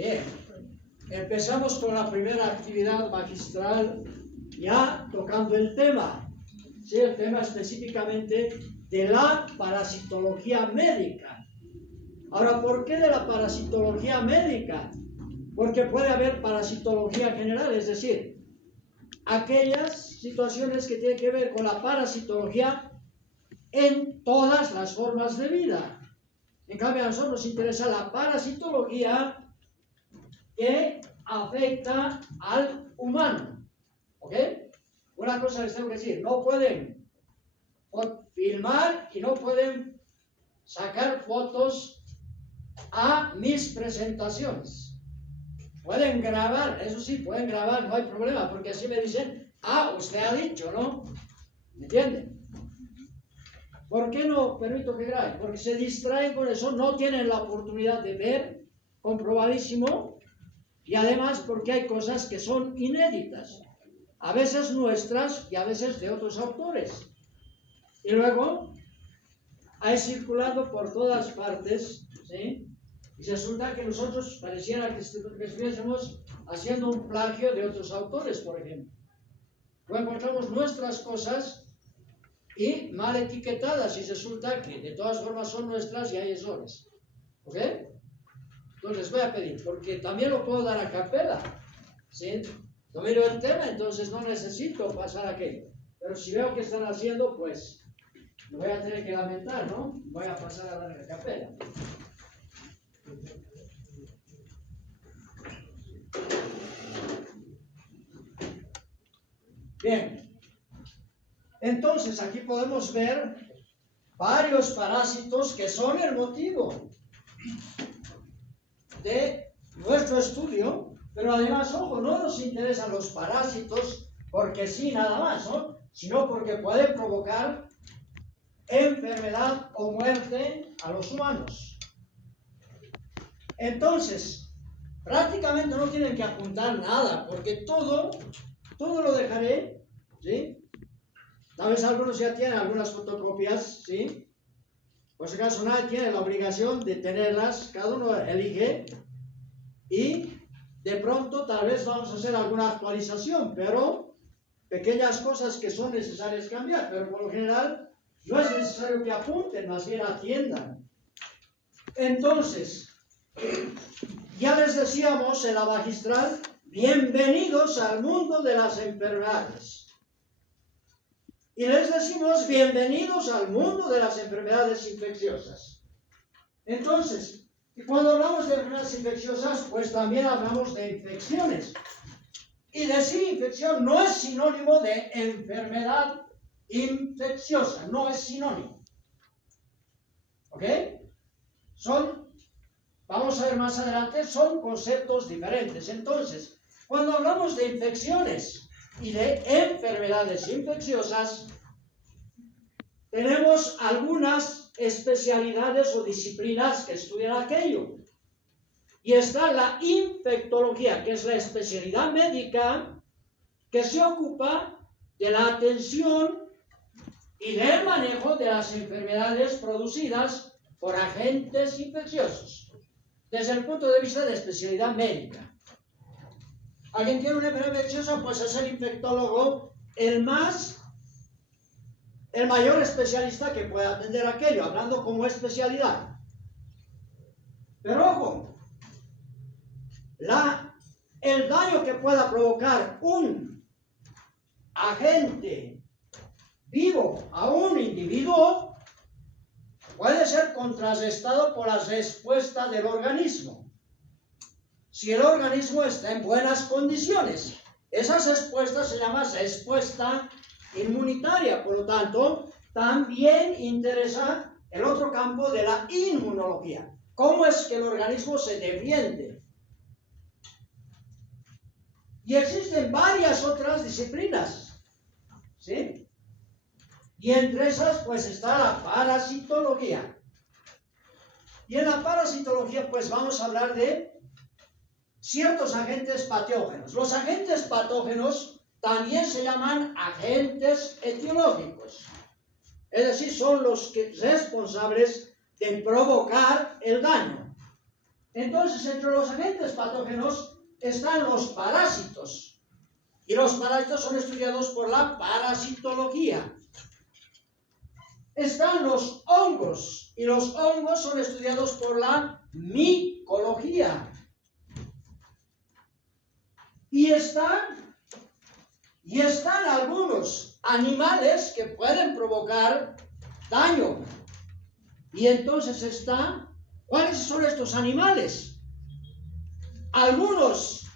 Bien, empezamos con la primera actividad magistral, ya tocando el tema, ¿sí? El tema específicamente de la parasitología médica. Ahora, ¿por qué de la parasitología médica? Porque puede haber parasitología general, es decir, aquellas situaciones que tienen que ver con la parasitología en todas las formas de vida. En cambio, a nosotros nos interesa la parasitología que afecta al humano. ¿Ok? Una cosa les tengo que decir, no pueden filmar y no pueden sacar fotos a mis presentaciones. Pueden grabar, eso sí, pueden grabar, no hay problema, porque así me dicen, usted ha dicho, ¿no? ¿Me entienden? ¿Por qué no permito que graben? Porque se distraen con eso, no tienen la oportunidad de ver, comprobadísimo, y además porque hay cosas que son inéditas, a veces nuestras y a veces de otros autores. Y luego, hay circulado por todas partes, ¿sí? Y resulta que nosotros pareciera que estuviésemos haciendo un plagio de otros autores, por ejemplo. Luego encontramos nuestras cosas y mal etiquetadas y resulta que de todas formas son nuestras y hay errores. ¿Ok? Entonces les voy a pedir, porque también lo puedo dar a capela, ¿sí? Domino el tema, entonces no necesito pasar aquello. Pero si veo que están haciendo, pues lo voy a tener que lamentar, ¿no? Voy a pasar a dar a capela. Bien, entonces aquí podemos ver varios parásitos que son el motivo de nuestro estudio, pero además, ojo, no nos interesan los parásitos porque sí, nada más, ¿no? Sino porque pueden provocar enfermedad o muerte a los humanos. Entonces, prácticamente no tienen que apuntar nada, porque todo lo dejaré, ¿sí? Tal vez algunos ya tienen algunas fotocopias, ¿sí? Por si acaso nadie tiene la obligación de tenerlas, cada uno elige, y de pronto tal vez vamos a hacer alguna actualización, pero pequeñas cosas que son necesarias cambiar, pero por lo general no es necesario que apunten, más bien atiendan. Entonces, ya les decíamos en la magistral, bienvenidos al mundo de las enfermedades. Y les decimos, bienvenidos al mundo de las enfermedades infecciosas. Entonces, cuando hablamos de enfermedades infecciosas, pues también hablamos de infecciones. Y decir infección no es sinónimo de enfermedad infecciosa, no es sinónimo. ¿Ok? Vamos a ver más adelante, son conceptos diferentes. Entonces, cuando hablamos de infecciones y de enfermedades infecciosas, tenemos algunas especialidades o disciplinas que estudian aquello. Y está la infectología, que es la especialidad médica que se ocupa de la atención y del manejo de las enfermedades producidas por agentes infecciosos, desde el punto de vista de especialidad médica. ¿Alguien tiene una enfermedad infecciosa? Pues es el infectólogo el mayor especialista que puede atender aquello, hablando como especialidad. Pero ojo, el daño que pueda provocar un agente vivo a un individuo puede ser contrarrestado por la respuesta del organismo. Si el organismo está en buenas condiciones, esa respuesta se llama respuesta inmunitaria. Por lo tanto, también interesa el otro campo de la inmunología. ¿Cómo es que el organismo se defiende? Y existen varias otras disciplinas, ¿sí? Y entre esas, pues, está la parasitología. Y en la parasitología, pues, vamos a hablar de ciertos agentes patógenos. Los agentes patógenos también se llaman agentes etiológicos. Es decir, son los responsables de provocar el daño. Entonces, entre los agentes patógenos están los parásitos. Y los parásitos son estudiados por la parasitología. Están los hongos. Y los hongos son estudiados por la micología. Y están algunos animales que pueden provocar daño. Y entonces ¿cuáles son estos animales? Algunos,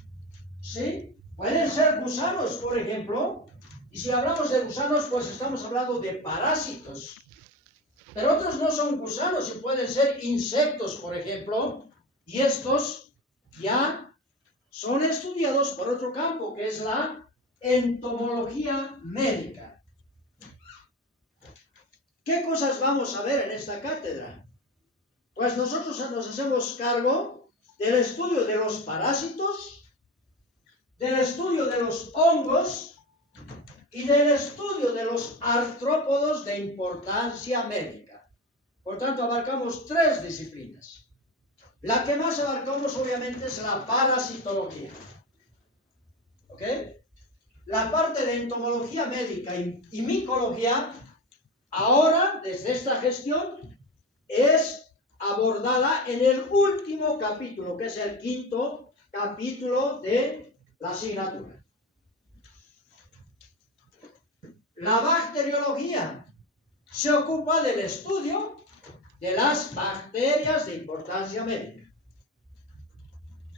¿sí? Pueden ser gusanos, por ejemplo. Y si hablamos de gusanos, pues estamos hablando de parásitos. Pero otros no son gusanos y pueden ser insectos, por ejemplo. Y estos ya son estudiados por otro campo, que es la entomología médica. ¿Qué cosas vamos a ver en esta cátedra? Pues nosotros nos hacemos cargo del estudio de los parásitos, del estudio de los hongos y del estudio de los artrópodos de importancia médica. Por tanto, abarcamos 3 disciplinas. La que más abarcamos, obviamente, es la parasitología. ¿Ok? La parte de entomología médica y micología, ahora, desde esta gestión, es abordada en el último capítulo, que es el 5º capítulo de la asignatura. La bacteriología se ocupa del estudio de las bacterias de importancia médica.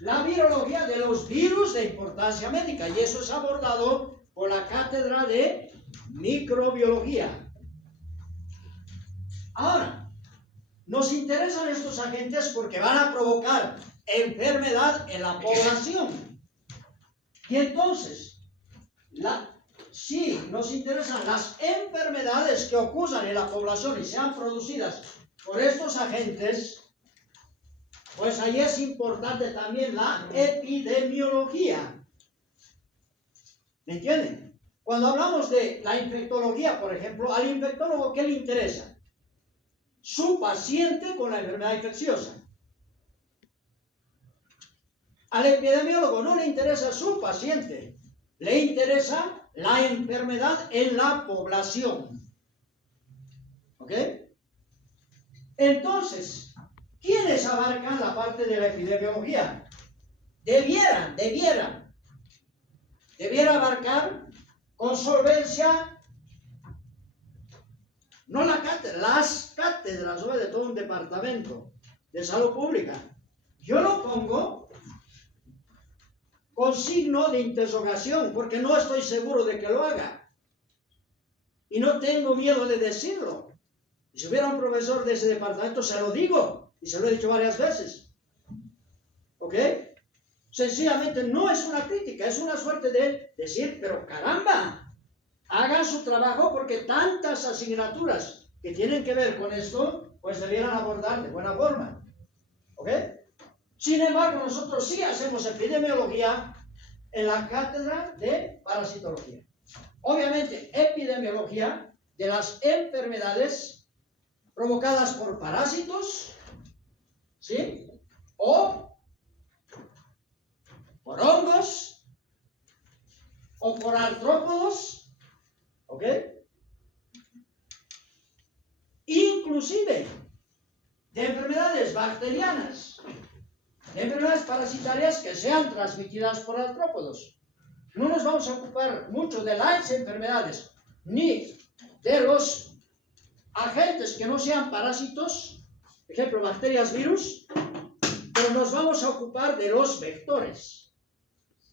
La virología de los virus de importancia médica, y eso es abordado por la cátedra de microbiología. Ahora, nos interesan estos agentes porque van a provocar enfermedad en la población. Y entonces, si nos interesan las enfermedades que ocurran en la población y sean producidas por estos agentes, pues ahí es importante también la epidemiología. ¿Me entienden? Cuando hablamos de la infectología, por ejemplo, al infectólogo, ¿qué le interesa? Su paciente con la enfermedad infecciosa. Al epidemiólogo no le interesa su paciente, le interesa la enfermedad en la población. ¿Ok? Entonces, ¿quiénes abarcan la parte de la epidemiología? Debiera abarcar con solvencia, no la cátedra, las cátedras, ¿no?, de todo un departamento de salud pública. Yo lo pongo con signo de interrogación, porque no estoy seguro de que lo haga. Y no tengo miedo de decirlo. Y si hubiera un profesor de ese departamento, se lo digo. Y se lo he dicho varias veces. ¿Ok? Sencillamente no es una crítica, es una suerte de decir, pero caramba, hagan su trabajo porque tantas asignaturas que tienen que ver con esto, pues debieran abordar de buena forma. ¿Ok? Sin embargo, nosotros sí hacemos epidemiología en la cátedra de parasitología. Obviamente, epidemiología de las enfermedades provocadas por parásitos, ¿sí? O por hongos, o por artrópodos, ¿ok? Inclusive de enfermedades bacterianas, de enfermedades parasitarias que sean transmitidas por artrópodos. No nos vamos a ocupar mucho de las enfermedades, ni de los agentes que no sean parásitos, por ejemplo, bacterias, virus, pero nos vamos a ocupar de los vectores.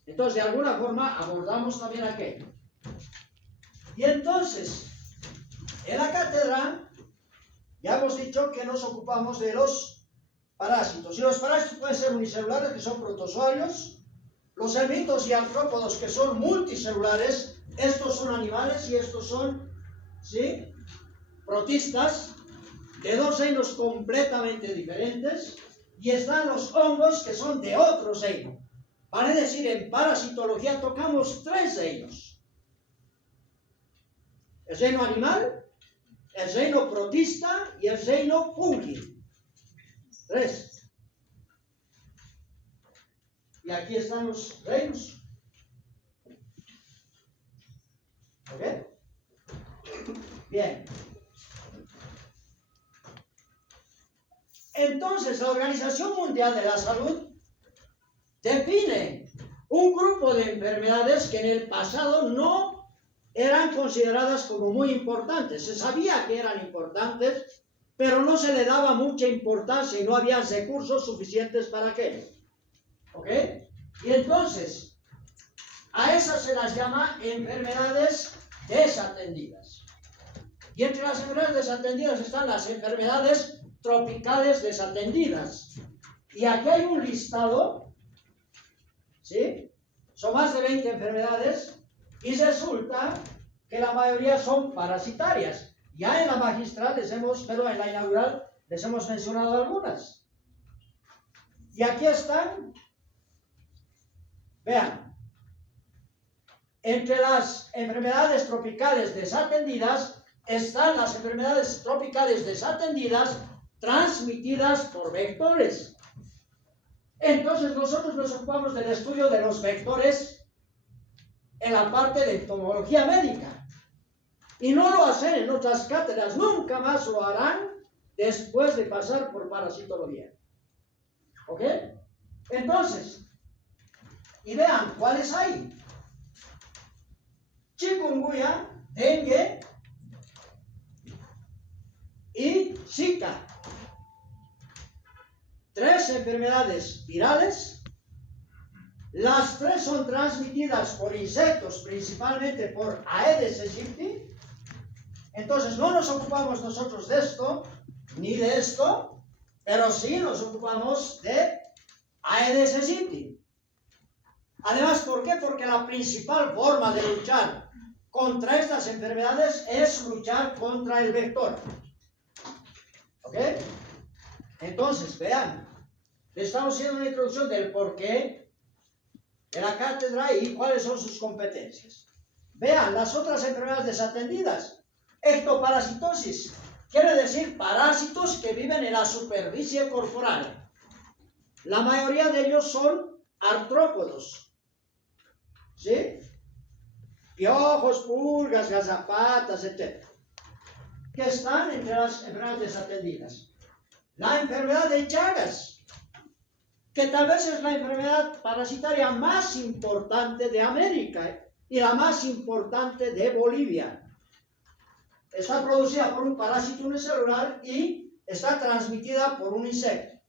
Entonces, de alguna forma, abordamos también aquello. Y entonces, en la cátedra, ya hemos dicho que nos ocupamos de los parásitos. Y los parásitos pueden ser unicelulares, que son protozoarios, los helmintos y artrópodos, que son multicelulares. Estos son animales y estos son, ¿sí?, protistas, de 2 reinos completamente diferentes. Y están los hongos, que son de otro reino. Vale decir, en parasitología tocamos 3 reinos. El reino animal, el reino protista y el reino fungi. 3. aquí están los reinos. ¿Ok? Bien. Entonces, la Organización Mundial de la Salud define un grupo de enfermedades que en el pasado no eran consideradas como muy importantes. Se sabía que eran importantes, pero no se le daba mucha importancia y no había recursos suficientes para aquello. ¿Ok? Y entonces, a esas se las llama enfermedades desatendidas. Y entre las enfermedades desatendidas están las enfermedades tropicales desatendidas. Y aquí hay un listado, ¿sí? Son más de 20 enfermedades y resulta que la mayoría son parasitarias. Ya en la magistral en la inaugural les hemos mencionado algunas. Y aquí están, vean, entre las enfermedades tropicales desatendidas están las enfermedades tropicales desatendidas transmitidas por vectores. Entonces nosotros nos ocupamos del estudio de los vectores en la parte de entomología médica. Y no lo hacen en otras cátedras, nunca más lo harán después de pasar por parasitología. ¿Ok? Entonces, y vean cuáles hay. Chikungunya, dengue y Zika. 3 enfermedades virales. Las 3 son transmitidas por insectos, principalmente por Aedes aegypti. Entonces no nos ocupamos nosotros de esto, ni de esto, pero sí nos ocupamos de Aedes aegypti. Además, ¿por qué? Porque la principal forma de luchar contra estas enfermedades es luchar contra el vector. ¿Ok? Entonces, vean, le estamos haciendo una introducción del porqué de la cátedra y cuáles son sus competencias. Vean, las otras enfermedades desatendidas. Ectoparasitosis quiere decir parásitos que viven en la superficie corporal. La mayoría de ellos son artrópodos. ¿Sí? Piojos, pulgas, gazapatas, etc. Que están entre las enfermedades desatendidas. La enfermedad de Chagas, que tal vez es la enfermedad parasitaria más importante de América y la más importante de Bolivia. Está producida por un parásito unicelular y está transmitida por un insecto.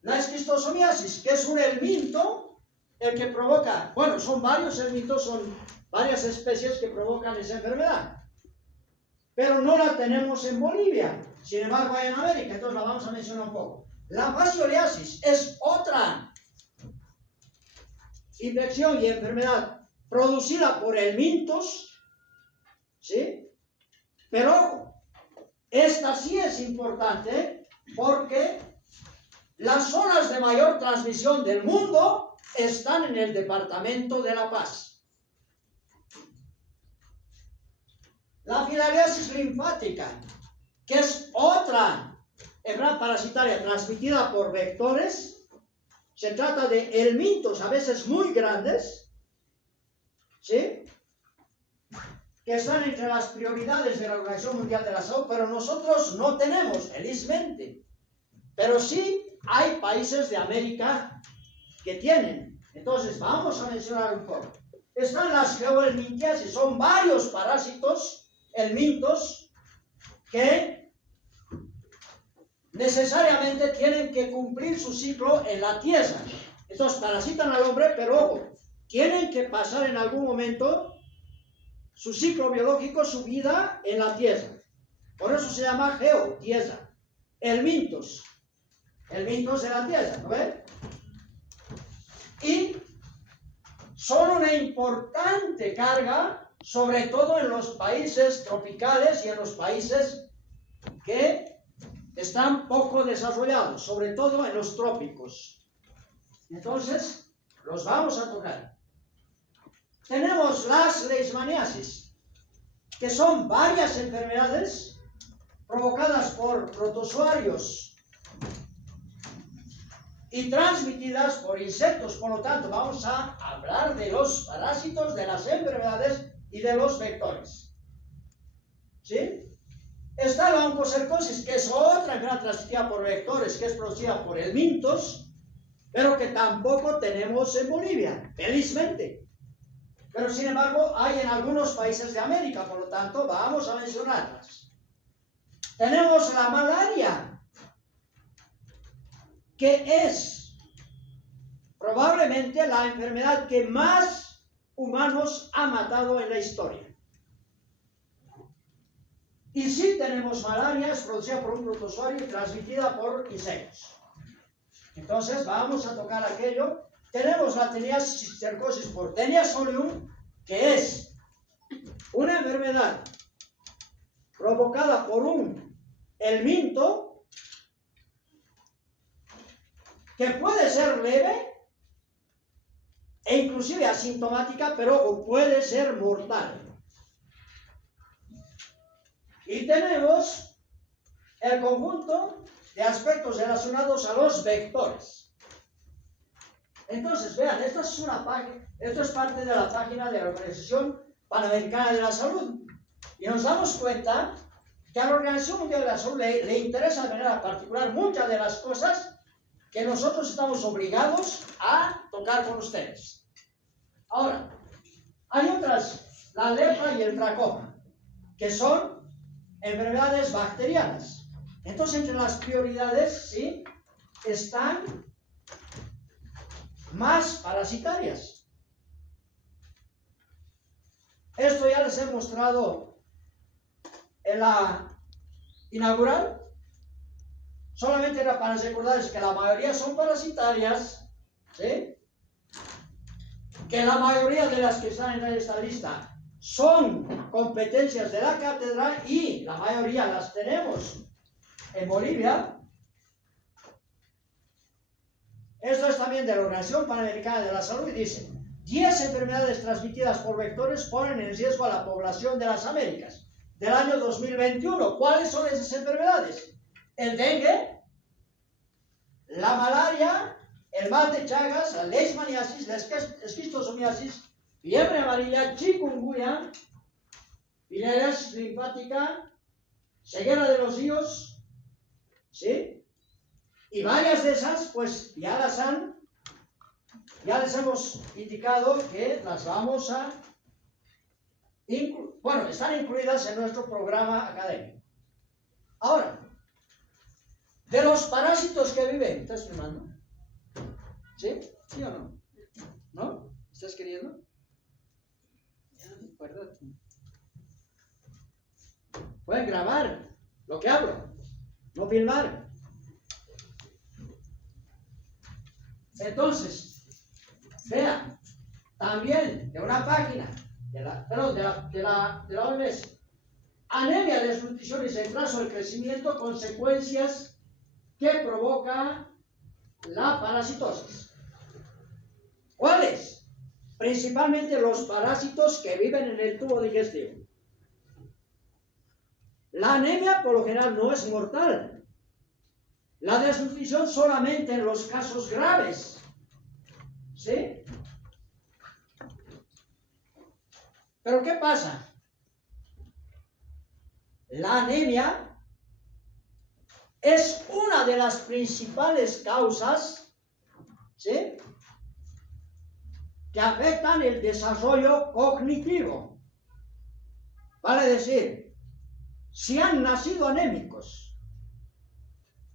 La esquistosomiasis, que es un helminto, el que provoca, bueno, son varios helmintos, son varias especies que provocan esa enfermedad. Pero no la tenemos en Bolivia, sin embargo hay en América, entonces la vamos a mencionar un poco. La fascioliasis es otra infección y enfermedad producida por helmintos, ¿sí? Pero ojo, esta sí es importante porque las zonas de mayor transmisión del mundo están en el departamento de La Paz. La filariasis linfática, que es otra enfermedad parasitaria transmitida por vectores, se trata de helmintos a veces muy grandes, ¿sí? Que están entre las prioridades de la Organización Mundial de la Salud, pero nosotros no tenemos, felizmente. Pero sí hay países de América que tienen. Entonces, vamos a mencionar un poco. Están las geohelmintiasis, son varios parásitos helmintos que necesariamente tienen que cumplir su ciclo en la tierra. Entonces, parasitan al hombre, pero ojo, tienen que pasar en algún momento su ciclo biológico, su vida en la tierra. Por eso se llama geotierra. Helmintos de la tierra, ¿no ven? Y son una importante carga, sobre todo en los países tropicales y en los países que están poco desarrollados, sobre todo en los trópicos. Entonces, los vamos a tocar. Tenemos las leishmaniasis, que son varias enfermedades provocadas por protozoarios y transmitidas por insectos. Por lo tanto, vamos a hablar de los parásitos, de las enfermedades y de los vectores. ¿Sí? Está la oncocercosis, que es otra enfermedad transmitida por vectores, que es producida por helmintos, pero que tampoco tenemos en Bolivia, felizmente. Pero sin embargo, hay en algunos países de América, por lo tanto, vamos a mencionarlas. Tenemos la malaria, que es probablemente la enfermedad que más humanos ha matado en la historia. Y sí tenemos malaria, es producida por un protozoario y transmitida por insectos. Entonces vamos a tocar aquello. Tenemos la tenias-cistercosis por Taenia solium, que es una enfermedad provocada por un helminto que puede ser leve e inclusive asintomática, pero puede ser mortal. Y tenemos el conjunto de aspectos relacionados a los vectores. Entonces, vean, esto es parte de la página de la Organización Panamericana de la Salud. Y nos damos cuenta que a la Organización Mundial de la Salud le interesa de manera particular muchas de las cosas que nosotros estamos obligados a tocar con ustedes. Ahora, hay otras, la lepra y el tracoma, que son enfermedades bacterianas. Entonces, entre las prioridades, ¿sí?, están más parasitarias. Esto ya les he mostrado en la inaugural. Solamente era para recordarles que la mayoría son parasitarias, ¿sí?, que la mayoría de las que están en esta lista son competencias de la cátedra y la mayoría las tenemos en Bolivia. Esto es también de la Organización Panamericana de la Salud y dice: 10 enfermedades transmitidas por vectores ponen en riesgo a la población de las Américas del año 2021. ¿Cuáles son esas enfermedades? El dengue, la malaria, el mal de Chagas, la leishmaniasis, la esquistosomiasis, fiebre amarilla, chikungunya, filariasis linfática, ceguera de los ríos, ¿sí? Y varias de esas, pues ya les hemos indicado que las vamos a bueno, están incluidas en nuestro programa académico. Ahora, de los parásitos que viven, ¿estás filmando? ¿Sí? ¿Sí o no? ¿No? ¿Estás queriendo? Acuérdate. Pueden grabar lo que hablo, no filmar. Entonces, vean, también de una página, de la OMS, anemia, desnutrición y retraso del crecimiento, consecuencias que provoca la parasitosis. ¿Cuáles? Principalmente los parásitos que viven en el tubo digestivo. La anemia por lo general no es mortal. La desnutrición solamente en los casos graves. ¿Sí? Pero ¿qué pasa? La anemia es una de las principales causas, ¿sí?, que afectan el desarrollo cognitivo. Vale decir, si han nacido anémicos,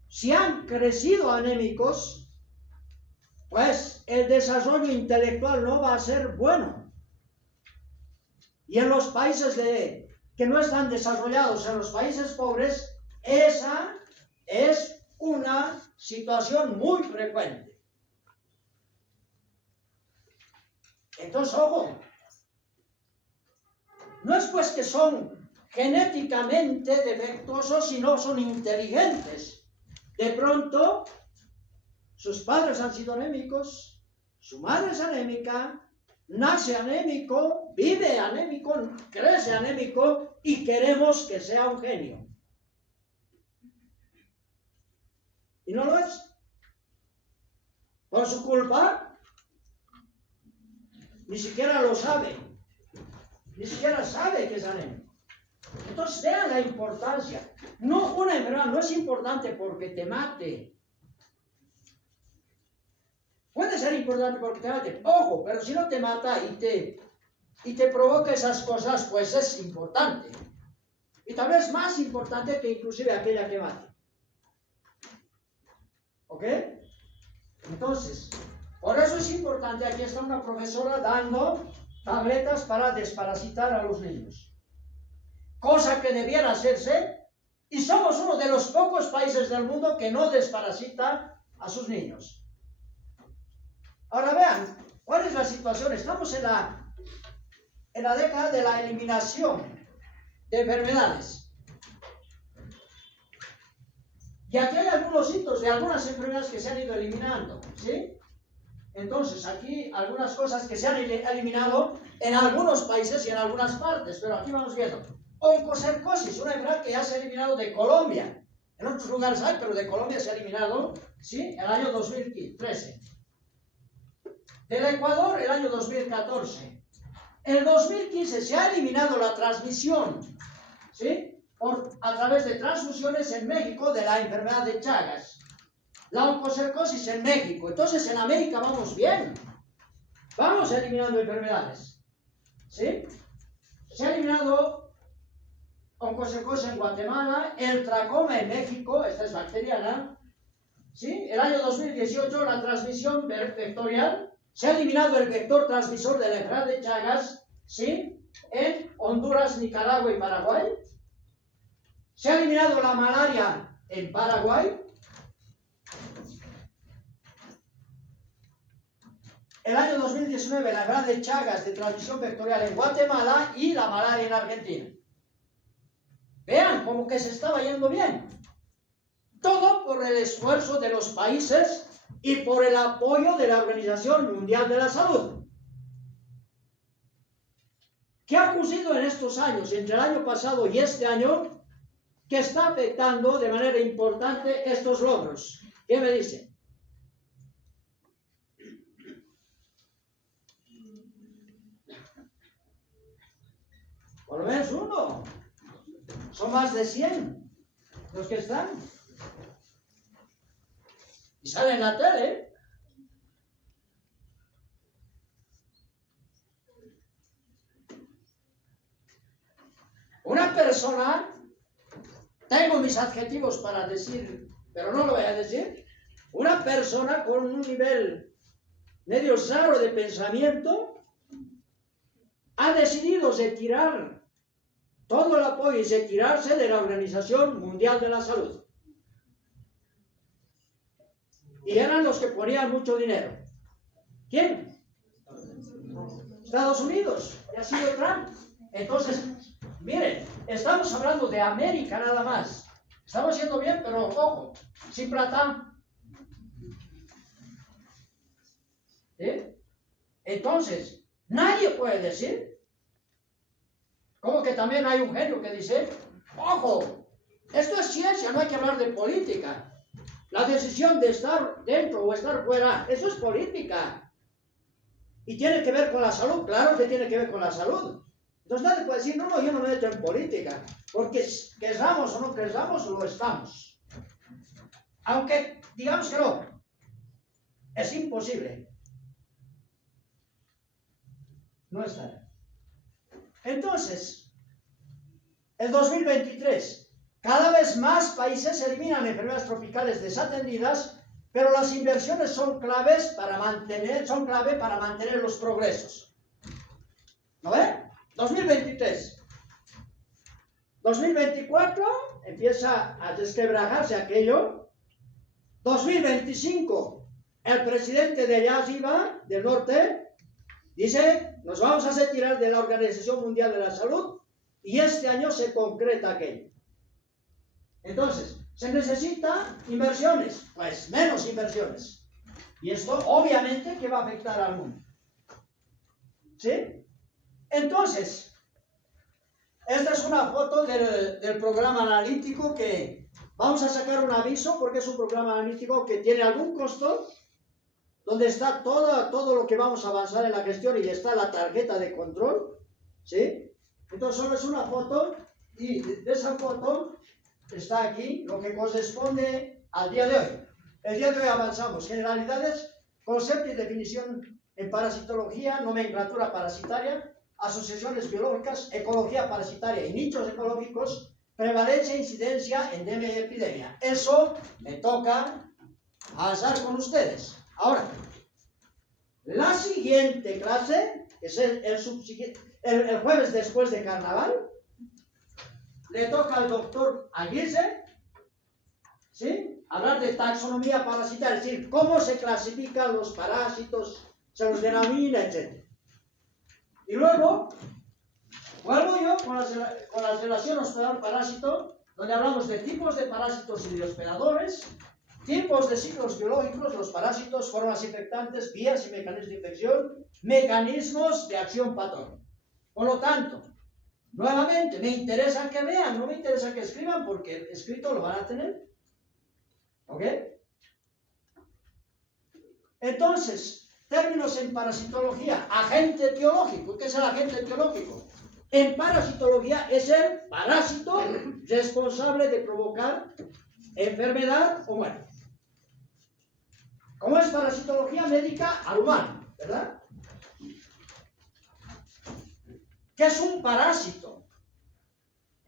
si han crecido anémicos, pues el desarrollo intelectual no va a ser bueno. Y en los países que no están desarrollados, en los países pobres, esa es una situación muy frecuente. Entonces, ojo, no es pues que son genéticamente defectuosos, sino son inteligentes. De pronto, sus padres han sido anémicos, su madre es anémica, nace anémico, vive anémico, crece anémico y queremos que sea un genio. Y no lo es. por su culpa, ni siquiera lo sabe. Ni siquiera sabe que es anemia. Entonces vean la importancia. No, una enfermedad no es importante porque te mate. Puede ser importante porque te mate. Ojo, pero si no te mata y te provoca esas cosas, pues es importante. Y tal vez más importante que inclusive aquella que mate. ¿Ok? Entonces, por eso es importante, aquí está una profesora dando tabletas para desparasitar a los niños. Cosa que debiera hacerse, y somos uno de los pocos países del mundo que no desparasita a sus niños. Ahora vean, ¿cuál es la situación? Estamos en la década de la eliminación de enfermedades. Y aquí hay algunos hitos de algunas enfermedades que se han ido eliminando, ¿sí? Entonces, aquí algunas cosas que se han eliminado en algunos países y en algunas partes, pero aquí vamos viendo. Oncocercosis, una enfermedad que ya se ha eliminado de Colombia. En otros lugares hay, pero de Colombia se ha eliminado, ¿sí? En el año 2013. Del Ecuador, el año 2014. En el 2015 se ha eliminado la transmisión, ¿sí? A través de transfusiones en México de la enfermedad de Chagas. La oncocercosis en México. Entonces en América vamos bien. Vamos eliminando enfermedades. ¿Sí? Se ha eliminado oncocercosis en Guatemala, el tracoma en México, esta es bacteriana. ¿Sí? El año 2018 la transmisión vectorial. Se ha eliminado el vector transmisor de la enfermedad de Chagas, ¿sí? En Honduras, Nicaragua y Paraguay. Se ha eliminado la malaria en Paraguay. El año 2019 la enfermedad de Chagas de transmisión vectorial en Guatemala y la malaria en Argentina. Vean como que se estaba yendo bien. Todo por el esfuerzo de los países y por el apoyo de la Organización Mundial de la Salud. ¿Qué ha ocurrido en estos años, entre el año pasado y este año, que está afectando de manera importante estos logros? ¿Qué me dicen? Por lo menos uno. Son más de 100 los que están. Y salen en la tele. Una persona, tengo mis adjetivos para decir, pero no lo voy a decir, una persona con un nivel medio raro de pensamiento ha decidido retirar todo el apoyo y retirarse de la Organización Mundial de la Salud. Y eran los que ponían mucho dinero. ¿Quién? Estados Unidos. Y ha sido Trump. Entonces, miren, estamos hablando de América nada más. Estamos yendo bien, pero ojo, sin plata. ¿Sí? Entonces, nadie puede decir, como que también hay un genio que dice, ojo, esto es ciencia, no hay que hablar de política. La decisión de estar dentro o estar fuera, eso es política. Y tiene que ver con la salud, claro que tiene que ver con la salud. Entonces nadie puede decir, no, yo no me meto en política, porque queramos o no queramos, lo estamos. Aunque digamos que no, es imposible. No está. Entonces, el 2023, cada vez más países eliminan enfermedades tropicales desatendidas, pero las inversiones son clave para mantener los progresos. ¿No ve? 2023. 2024 empieza a desquebrajarse aquello. 2025, el presidente de allá arriba, del norte, dice, nos vamos a retirar de la Organización Mundial de la Salud, y este año se concreta aquello. Entonces, ¿se necesita inversiones? Pues menos inversiones. Y esto, obviamente, que va a afectar al mundo. ¿Sí? Entonces, esta es una foto del programa analítico que vamos a sacar un aviso porque es un programa analítico que tiene algún costo, donde está todo lo que vamos a avanzar en la gestión y está la tarjeta de control, ¿sí? Entonces solo es una foto y de esa foto está aquí lo que corresponde al día de hoy. El día de hoy avanzamos generalidades, concepto y definición en parasitología, nomenclatura parasitaria, asociaciones biológicas, ecología parasitaria y nichos ecológicos, prevalencia, incidencia, endemia y epidemia. Eso me toca avanzar con ustedes. Ahora, la siguiente clase, que es el jueves después de carnaval, le toca al doctor Aguirre, ¿sí?, hablar de taxonomía parasitaria, es decir, cómo se clasifican los parásitos, se los denomina, etc. Y luego, vuelvo yo con la relación hospedador-parásito, donde hablamos de tipos de parásitos y de hospedadores, tipos de ciclos biológicos, los parásitos, formas infectantes, vías y mecanismos de infección, mecanismos de acción patógena. Por lo tanto, nuevamente, me interesa que vean, no me interesa que escriban, porque el escrito lo van a tener. ¿Ok? Entonces, términos en parasitología, agente etiológico. ¿Qué es el agente etiológico? En parasitología es el parásito responsable de provocar enfermedad o muerte. ¿Cómo es parasitología médica al humano? ¿Verdad? ¿Qué es un parásito?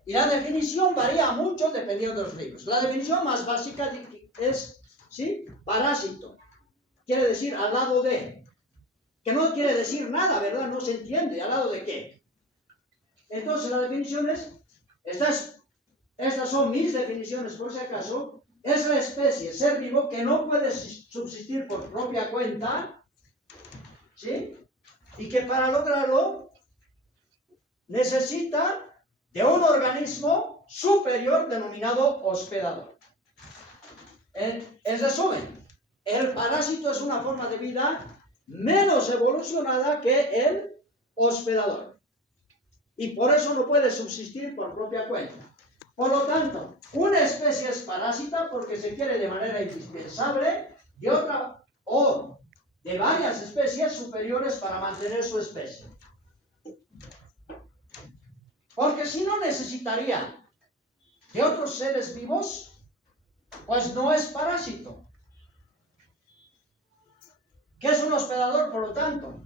Y la definición varía mucho dependiendo de los libros. La definición más básica es, ¿sí?, parásito. Quiere decir al lado de. Que no quiere decir nada, ¿verdad? No se entiende. ¿Al lado de qué? Entonces la definición es, estas son mis definiciones por si acaso, es la especie, ser vivo que no puede subsistir por propia cuenta, ¿sí?, y que para lograrlo necesita de un organismo superior denominado hospedador. En resumen, el parásito es una forma de vida menos evolucionada que el hospedador. Y por eso no puede subsistir por propia cuenta. Por lo tanto, una especie es parásita porque se quiere de manera indispensable de otra o de varias especies superiores para mantener su especie. Porque si no necesitaría de otros seres vivos, pues no es parásito. ¿Qué es un hospedador, por lo tanto?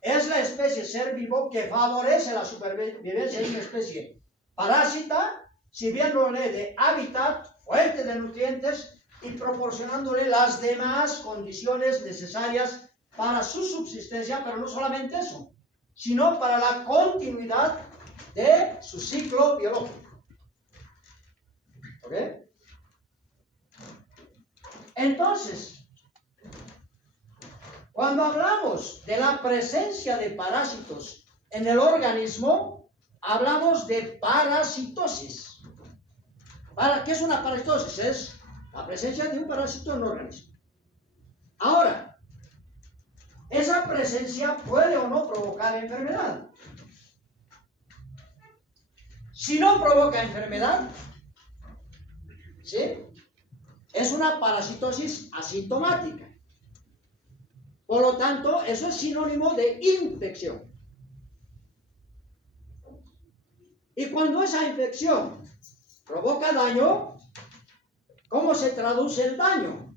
Es la especie ser vivo que favorece la supervivencia de una especie parásita, si bien lo lee de hábitat, fuente de nutrientes y proporcionándole las demás condiciones necesarias para su subsistencia, pero no solamente eso, sino para la continuidad de su ciclo biológico. ¿Ok? Entonces, cuando hablamos de la presencia de parásitos en el organismo, hablamos de parasitosis. ¿Qué es una parasitosis? Es la presencia de un parásito en el organismo. Ahora, esa presencia puede o no provocar enfermedad. Si no provoca enfermedad, ¿sí?, es una parasitosis asintomática. Por lo tanto, eso es sinónimo de infección. Y cuando esa infección provoca daño, ¿cómo se traduce el daño?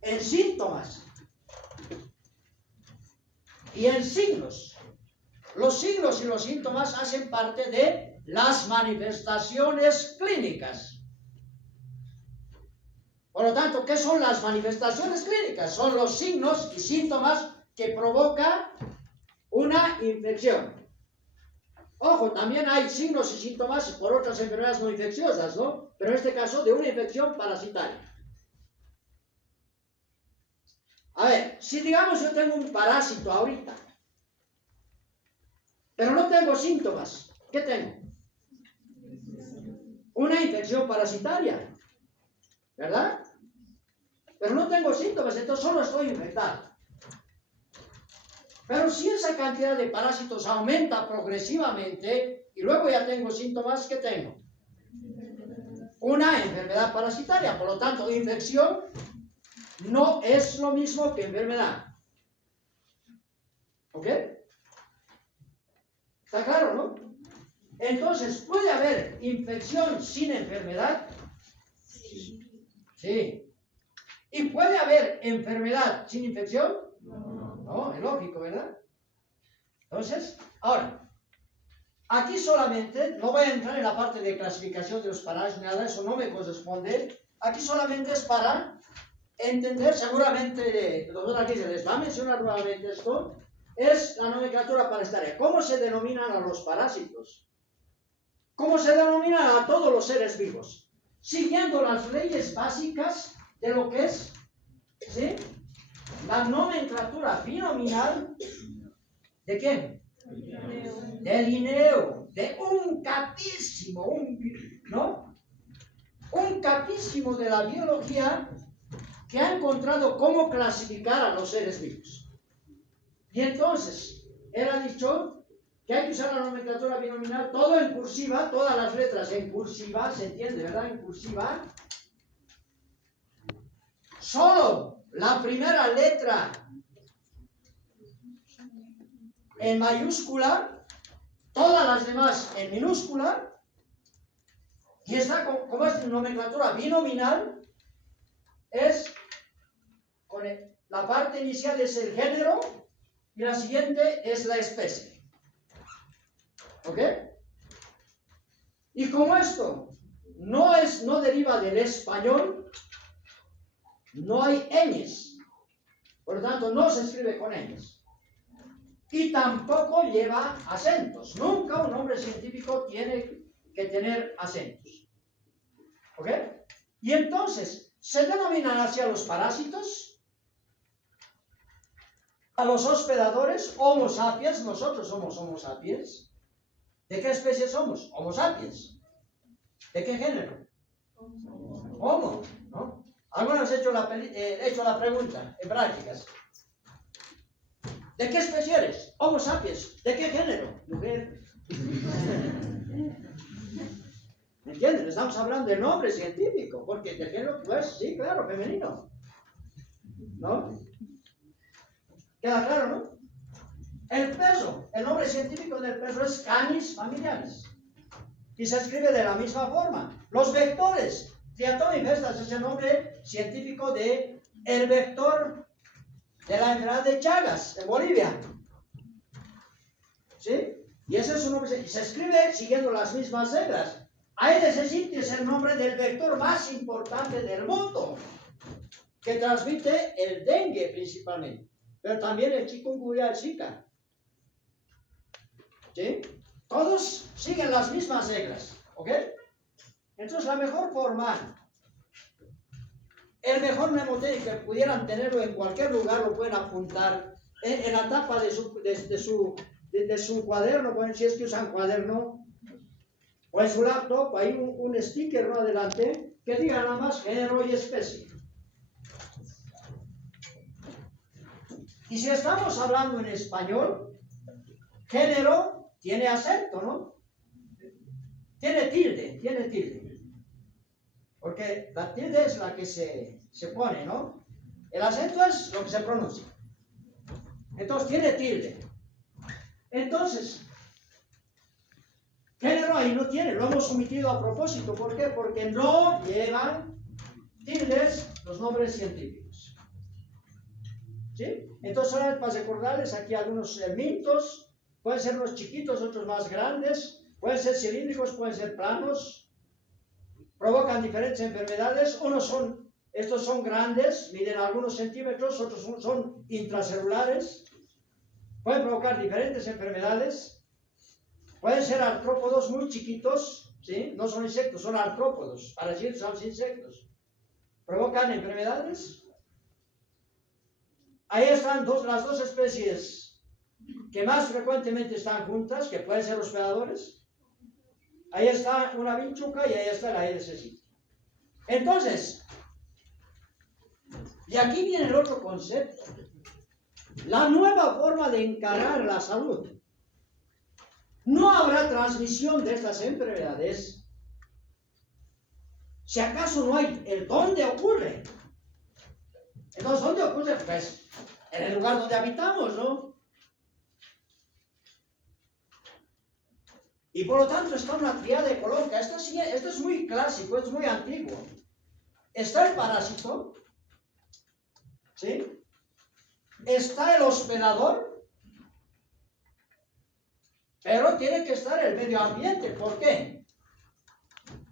En síntomas y en signos. Los signos y los síntomas hacen parte de las manifestaciones clínicas. Por lo tanto, ¿qué son las manifestaciones clínicas? Son los signos y síntomas que provoca una infección. Ojo, también hay signos y síntomas por otras enfermedades no infecciosas, ¿no? Pero en este caso de una infección parasitaria. A ver, si digamos yo tengo un parásito ahorita, pero no tengo síntomas, ¿qué tengo? Una infección parasitaria, ¿verdad? Pero no tengo síntomas, entonces solo estoy infectado. Pero si esa cantidad de parásitos aumenta progresivamente y luego ya tengo síntomas, ¿qué tengo? Una enfermedad parasitaria. Por lo tanto, infección no es lo mismo que enfermedad. ¿Ok? ¿Está claro, no? Entonces, ¿puede haber infección sin enfermedad? Sí. ¿Y puede haber enfermedad sin infección? No, es lógico, ¿verdad? Entonces, ahora, aquí solamente, no voy a entrar en la parte de clasificación de los parásitos, nada, eso no me corresponde. Aquí solamente es para entender, seguramente, el doctor aquí se les va a mencionar nuevamente esto, es la nomenclatura parasitaria. ¿Cómo se denominan a los parásitos? ¿Cómo se denominan a todos los seres vivos? Siguiendo las leyes básicas de lo que es, ¿sí?, la nomenclatura binominal. ¿De quién? De Linneo, de un catísimo, ¿no? Un catísimo de la biología que ha encontrado cómo clasificar a los seres vivos. Y entonces, él ha dicho que hay que usar la nomenclatura binominal, todo en cursiva, todas las letras en cursiva, ¿se entiende, verdad? En cursiva. Solo la primera letra en mayúscula, todas las demás en minúscula, y está, como es nomenclatura binominal, es con la parte inicial es el género y la siguiente es la especie. ¿Ok? Y como esto no deriva del español, no hay ñes, por lo tanto no se escribe con ñes. Y tampoco lleva acentos. Nunca un nombre científico tiene que tener acentos. ¿Ok? Y entonces, se denominan así a los parásitos, a los hospedadores, Homo sapiens. Nosotros somos Homo sapiens. ¿De qué especie somos? Homo sapiens. ¿De qué género? Homo, ¿no? ¿Alguna vez he hecho la pregunta en prácticas? ¿De qué especie eres? Homo sapiens. ¿De qué género? Mujer. ¿Me entienden? Estamos hablando de nombre científico, porque de género, pues sí, claro, femenino. ¿No? ¿Queda claro, no? El peso, el nombre científico del peso es Canis familiaris. Y se escribe de la misma forma. Los vectores, Triatomifestas es el nombre científico de el vector de la enfermedad de Chagas en Bolivia. ¿Sí? Y ese es su nombre, y se escribe siguiendo las mismas reglas. Aedes aegypti es el nombre del vector más importante del mundo, que transmite el dengue principalmente, pero también el chikungunya, el Zika. ¿Sí? Todos siguen las mismas reglas, ¿ok? Entonces la mejor forma, el mejor mnemotecnia que pudieran tenerlo en cualquier lugar, lo pueden apuntar en la tapa de su cuaderno, bueno, si es que usan cuaderno, o en su laptop, hay un sticker, ¿no?, adelante, que diga nada más género y especie. Y si estamos hablando en español, género tiene acento, ¿no? Tiene tilde. Porque la tilde es la que se pone, ¿no? El acento es lo que se pronuncia. Entonces tiene tilde. Entonces, género ahí no tiene, lo hemos omitido a propósito. ¿Por qué? Porque no llevan tildes los nombres científicos. ¿Sí? Entonces, solamente para recordarles aquí algunos mitos. Pueden ser unos chiquitos, otros más grandes. Pueden ser cilíndricos, pueden ser planos. Provocan diferentes enfermedades. Estos son grandes, miden algunos centímetros, otros son intracelulares. Pueden provocar diferentes enfermedades. Pueden ser artrópodos muy chiquitos, ¿sí? No son insectos, son artrópodos. Parásitos son los insectos. Provocan enfermedades. Ahí están las dos especies que más frecuentemente están juntas, que pueden ser hospedadores. Ahí está una vinchuca y ahí está el Aedes aegypti. Entonces, y aquí viene el otro concepto. La nueva forma de encarar la salud. No habrá transmisión de estas enfermedades si acaso no hay el dónde ocurre. Entonces, ¿dónde ocurre? Pues en el lugar donde habitamos, ¿no? Y por lo tanto está una tríada ecológica. Esto es muy clásico, es muy antiguo. Está el parásito, ¿sí? Está el hospedador, pero tiene que estar el medio ambiente. ¿Por qué?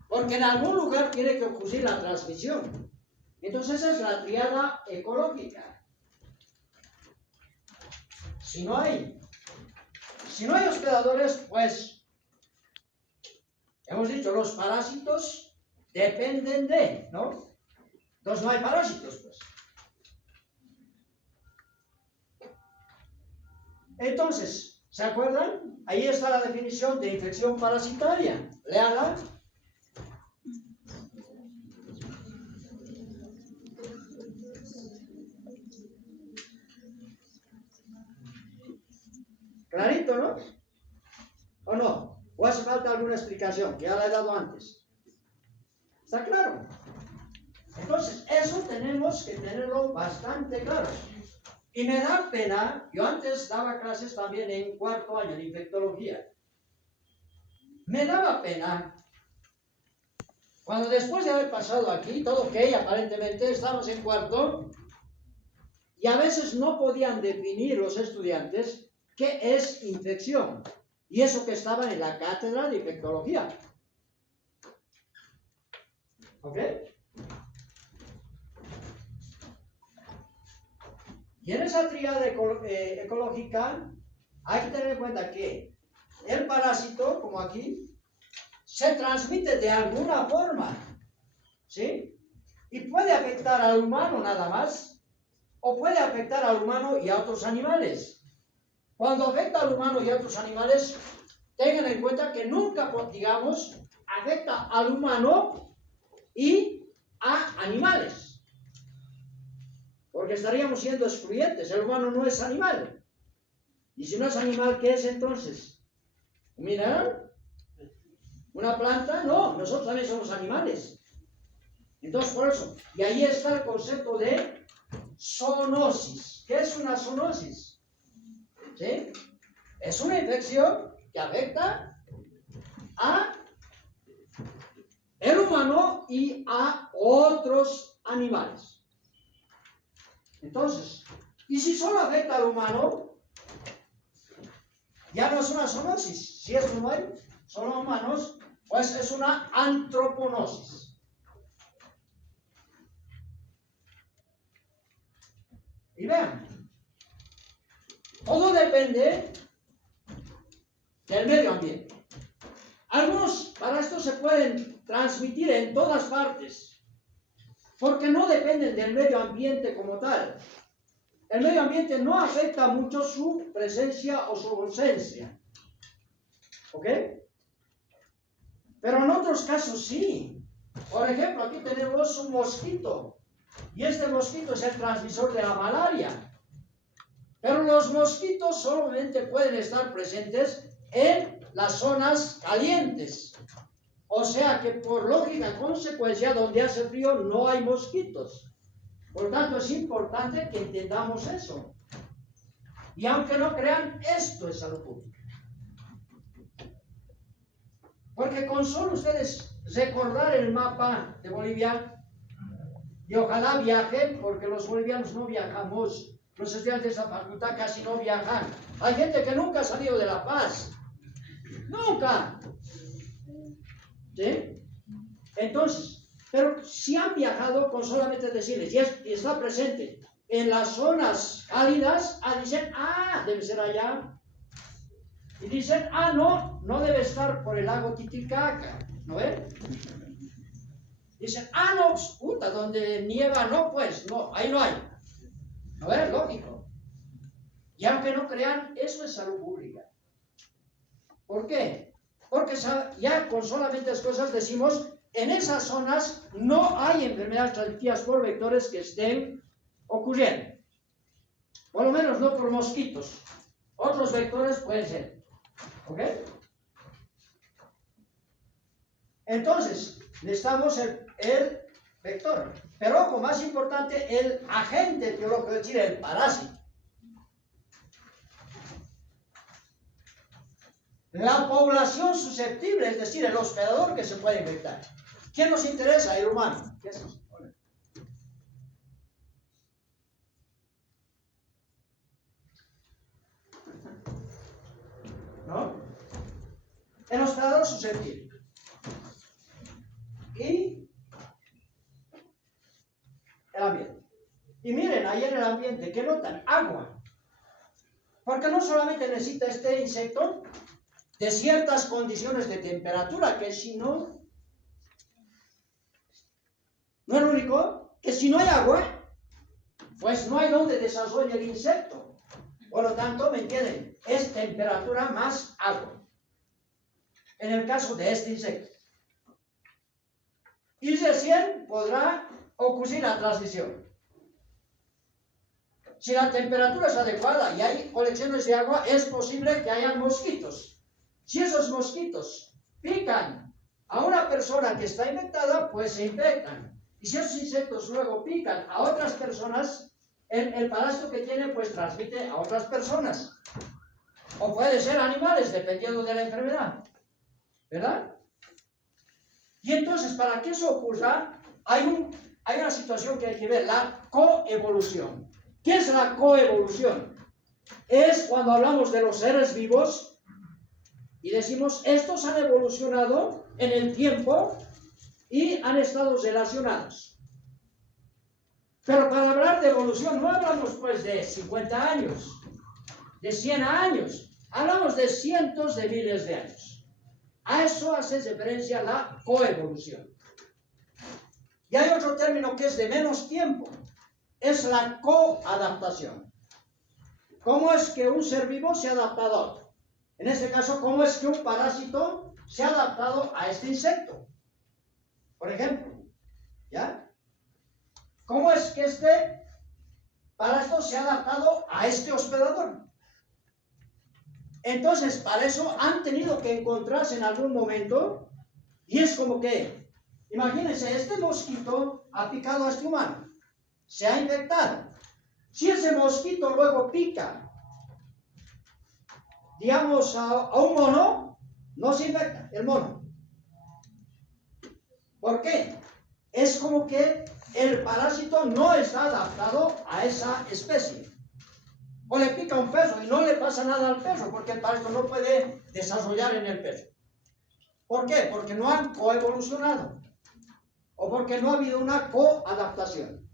Porque en algún lugar tiene que ocurrir la transmisión. Entonces esa es la tríada ecológica. Si no hay hospedadores, pues, hemos dicho, los parásitos dependen de, ¿no? Entonces no hay parásitos, pues. Entonces, ¿se acuerdan? Ahí está la definición de infección parasitaria. Léala. Clarito, ¿no? ¿O no? ¿O hace falta alguna explicación? Que ya la he dado antes. ¿Está claro? Entonces, eso tenemos que tenerlo bastante claro. Y me da pena, yo antes daba clases también en cuarto año de infectología. Me daba pena cuando después de haber pasado aquí, todo ok, aparentemente estamos en cuarto, y a veces no podían definir los estudiantes qué es infección. Y eso que estaban en la cátedra de infectología. ¿Ok? Y en esa tríada ecológica hay que tener en cuenta que el parásito, como aquí, se transmite de alguna forma, ¿sí? Y puede afectar al humano nada más, o puede afectar al humano y a otros animales. Cuando afecta al humano y a otros animales, tengan en cuenta que nunca, digamos, afecta al humano y a animales. Porque estaríamos siendo excluyentes. El humano no es animal. Y si no es animal, ¿qué es entonces? ¿Un mineral? ¿Una planta? No, nosotros también somos animales. Entonces, por eso. Y ahí está el concepto de zoonosis. ¿Qué es una zoonosis? ¿Sí? Es una infección que afecta a el humano y a otros animales. Entonces, y si solo afecta al humano, ya no es una zoonosis. Si es no hay solo humanos, pues es una antroponosis. Y vean, todo depende del medio ambiente. Algunos parásitos se pueden transmitir en todas partes, porque no dependen del medio ambiente como tal. El medio ambiente no afecta mucho su presencia o su ausencia. ¿Ok? Pero en otros casos sí. Por ejemplo, aquí tenemos un mosquito. Y este mosquito es el transmisor de la malaria. Pero los mosquitos solamente pueden estar presentes en las zonas calientes. O sea que por lógica consecuencia, donde hace frío no hay mosquitos. Por tanto, es importante que entendamos eso. Y aunque no crean, esto es salud pública. Porque con solo ustedes recordar el mapa de Bolivia, y ojalá viajen, porque los bolivianos no viajamos, los estudiantes de esta facultad casi no viajan. Hay gente que nunca ha salido de La Paz. ¡Nunca! ¿Sí? Entonces, pero si han viajado, con solamente decirles, y está presente en las zonas cálidas, dicen, debe ser allá. Y dicen, no debe estar por el lago Titicaca, ¿no ven? Dicen, no, puta, donde nieva, no, pues, no, ahí no hay. ¿No es lógico? Y aunque no crean, eso es salud pública. ¿Por qué? Porque ya con solamente las cosas decimos, en esas zonas no hay enfermedades transmitidas por vectores que estén ocurriendo. Por lo menos no por mosquitos. Otros vectores pueden ser. ¿Ok? Entonces, necesitamos el vector. Pero ojo, más importante, el agente etiológico, es decir, el parásito. la población susceptible, es decir, el hospedador que se puede infectar. ¿Quién nos interesa? El humano. ¿Qué es eso? ¿No? El hospedador susceptible. Y el ambiente. Y miren, ahí en el ambiente, ¿qué notan? Agua. Porque no solamente necesita este insecto de ciertas condiciones de temperatura, que si no, no es lo único, que si no hay agua, pues no hay donde desarrolle el insecto. Por lo tanto, ¿me entienden? Es temperatura más agua. En el caso de este insecto. Y recién podrá ocurrir la transición. Si la temperatura es adecuada y hay colecciones de agua, es posible que hayan mosquitos. Si esos mosquitos pican a una persona que está infectada, pues se infectan. Y si esos insectos luego pican a otras personas, el parásito que tiene, pues transmite a otras personas. O puede ser animales, dependiendo de la enfermedad. ¿Verdad? Y entonces, para que eso ocurra, hay una situación que hay que ver, la coevolución. ¿Qué es la coevolución? Es cuando hablamos de los seres vivos y decimos, estos han evolucionado en el tiempo y han estado relacionados. Pero para hablar de evolución no hablamos pues de 50 años, de 100 años, hablamos de cientos de miles de años. A eso hace referencia la coevolución. Y hay otro término que es de menos tiempo, es la coadaptación. ¿Cómo es que un ser vivo se ha adaptado a otro? En este caso, ¿cómo es que un parásito se ha adaptado a este insecto? Por ejemplo, ¿ya? ¿Cómo es que este parásito se ha adaptado a este hospedador? Entonces, para eso han tenido que encontrarse en algún momento, y es como que, imagínense, este mosquito ha picado a este humano, se ha infectado. Si ese mosquito luego pica, digamos, a un mono, no se infecta el mono. ¿Por qué? Es como que el parásito no está adaptado a esa especie. O le pica un perro y no le pasa nada al perro, porque el parásito no puede desarrollar en el perro. ¿Por qué? Porque no han coevolucionado. O porque no ha habido una coadaptación.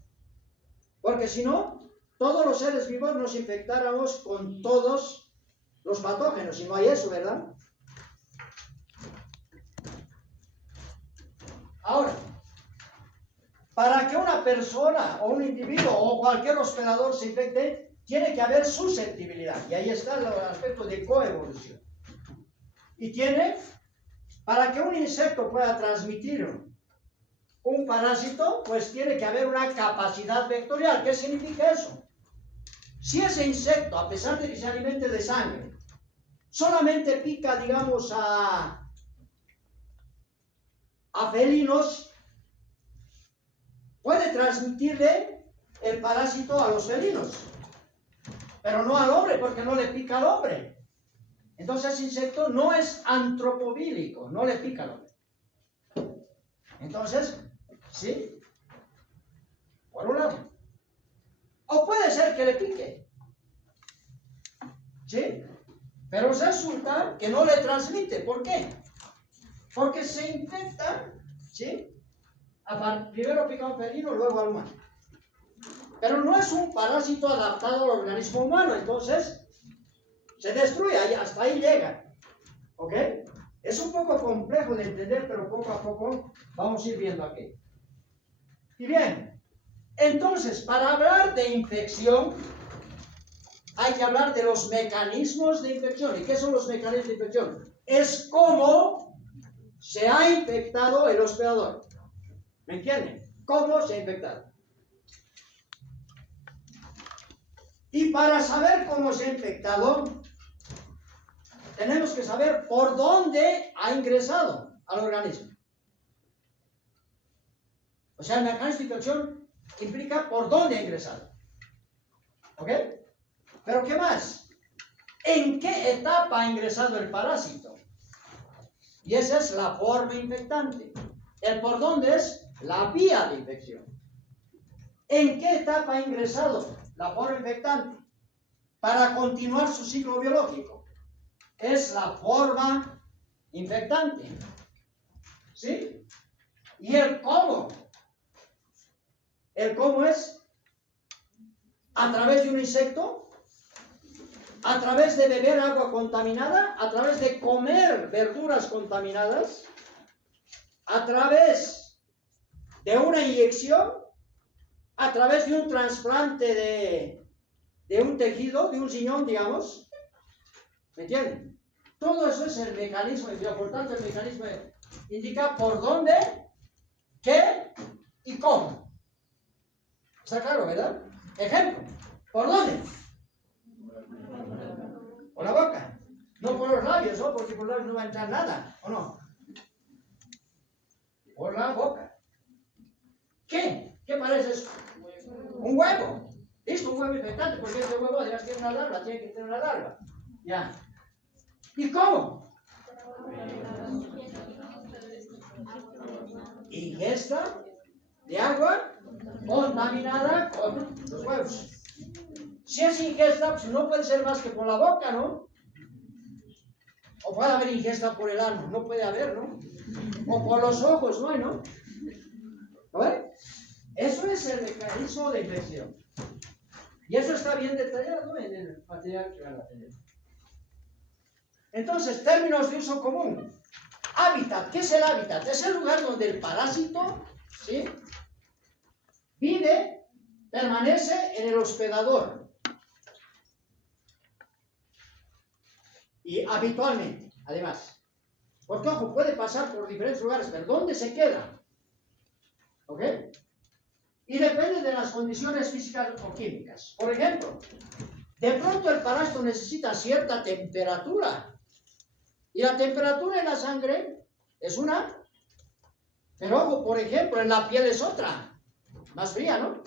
Porque si no, todos los seres vivos nos infectáramos con todos los patógenos, y no hay eso, ¿verdad? Ahora, para que una persona o un individuo o cualquier hospedador se infecte, tiene que haber susceptibilidad. Y ahí está el aspecto de coevolución. Y para que un insecto pueda transmitir un parásito, pues tiene que haber una capacidad vectorial. ¿Qué significa eso? Si ese insecto, a pesar de que se alimente de sangre, solamente pica, digamos, a felinos, puede transmitirle el parásito a los felinos, pero no al hombre, porque no le pica al hombre. Entonces ese insecto no es antropobílico, no le pica al hombre. Entonces, ¿sí? Por un lado. O puede ser que le pique, ¿sí? Pero resulta que no le transmite. ¿Por qué? Porque se infecta, ¿sí? Primero pica a un felino, luego al humano. Pero no es un parásito adaptado al organismo humano, entonces se destruye, hasta ahí llega. ¿Ok? Es un poco complejo de entender, pero poco a poco vamos a ir viendo aquí. Y bien, entonces, para hablar de infección, hay que hablar de los mecanismos de infección. ¿Y qué son los mecanismos de infección? Es cómo se ha infectado el hospedador. ¿Me entienden? ¿Cómo se ha infectado? Y para saber cómo se ha infectado, tenemos que saber por dónde ha ingresado al organismo. O sea, el mecanismo de infección implica por dónde ha ingresado. ¿Ok? Pero ¿qué más? en qué etapa ha ingresado el parásito. Y esa es la forma infectante. El por dónde es la vía de infección. ¿En qué etapa ha ingresado la forma infectante para continuar su ciclo biológico? Es la forma infectante. ¿Sí? ¿Y el cómo? ¿El cómo es? ¿A través de un insecto? ¿A través de beber agua contaminada? ¿A través de comer verduras contaminadas? ¿A través de una inyección? ¿A través de un trasplante de un tejido, de un riñón, digamos? ¿Me entienden? Todo eso es el mecanismo, por tanto el mecanismo indica por dónde, qué y cómo. ¿Está claro, verdad? Ejemplo, ¿por dónde? Por la boca, no por los labios, ¿no? Porque por los labios no va a entrar nada, ¿o no? Por la boca. ¿Qué? ¿Qué parece eso? Un huevo. Listo, un huevo infectante, porque este huevo además tiene una larva, tiene que tener una larva. Ya. ¿Y cómo? Ingesta de agua contaminada con los huevos. Si es ingesta, pues no puede ser más que por la boca, ¿no? O puede haber ingesta por el ano, no puede haber, ¿no? O por los ojos, ¿no? ¿No? ¿Vale? Eso es el mecanismo de infección. Y eso está bien detallado en el material que van a tener. Entonces, términos de uso común. Hábitat. ¿Qué es el hábitat? Es el lugar donde el parásito, ¿sí?, vive, permanece en el hospedador. Y habitualmente, además. Porque, ojo, puede pasar por diferentes lugares, pero ¿dónde se queda? ¿Ok? Y depende de las condiciones físicas o químicas. Por ejemplo, de pronto el parásito necesita cierta temperatura. Y la temperatura en la sangre es una. Pero ojo, por ejemplo, en la piel es otra. Más fría, ¿no?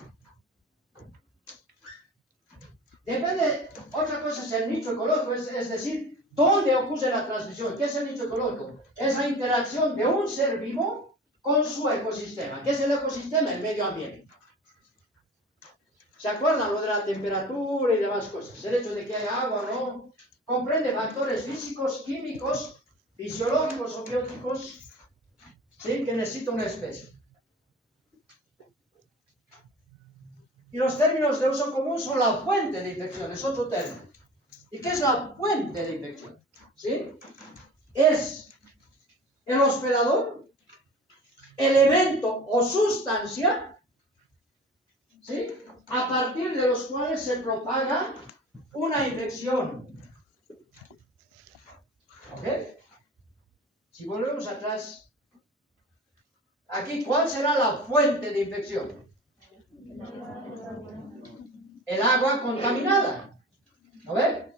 Depende, otra cosa es el nicho ecológico, es decir, ¿dónde ocurre la transmisión? ¿Qué es el nicho ecológico? Es la interacción de un ser vivo con su ecosistema. ¿Qué es el ecosistema? El medio ambiente. ¿Se acuerdan lo de la temperatura y demás cosas? El hecho de que haya agua, ¿no? Comprende factores físicos, químicos, fisiológicos o bióticos, ¿sí?, que necesita una especie. Y los términos de uso común son la fuente de infección, es otro término. ¿Y qué es la fuente de infección? ¿Sí? Es el hospedador, elemento o sustancia, ¿sí?, a partir de los cuales se propaga una infección. ¿Ok? Si volvemos atrás, aquí, ¿cuál será la fuente de infección? El agua contaminada. ¿No ven?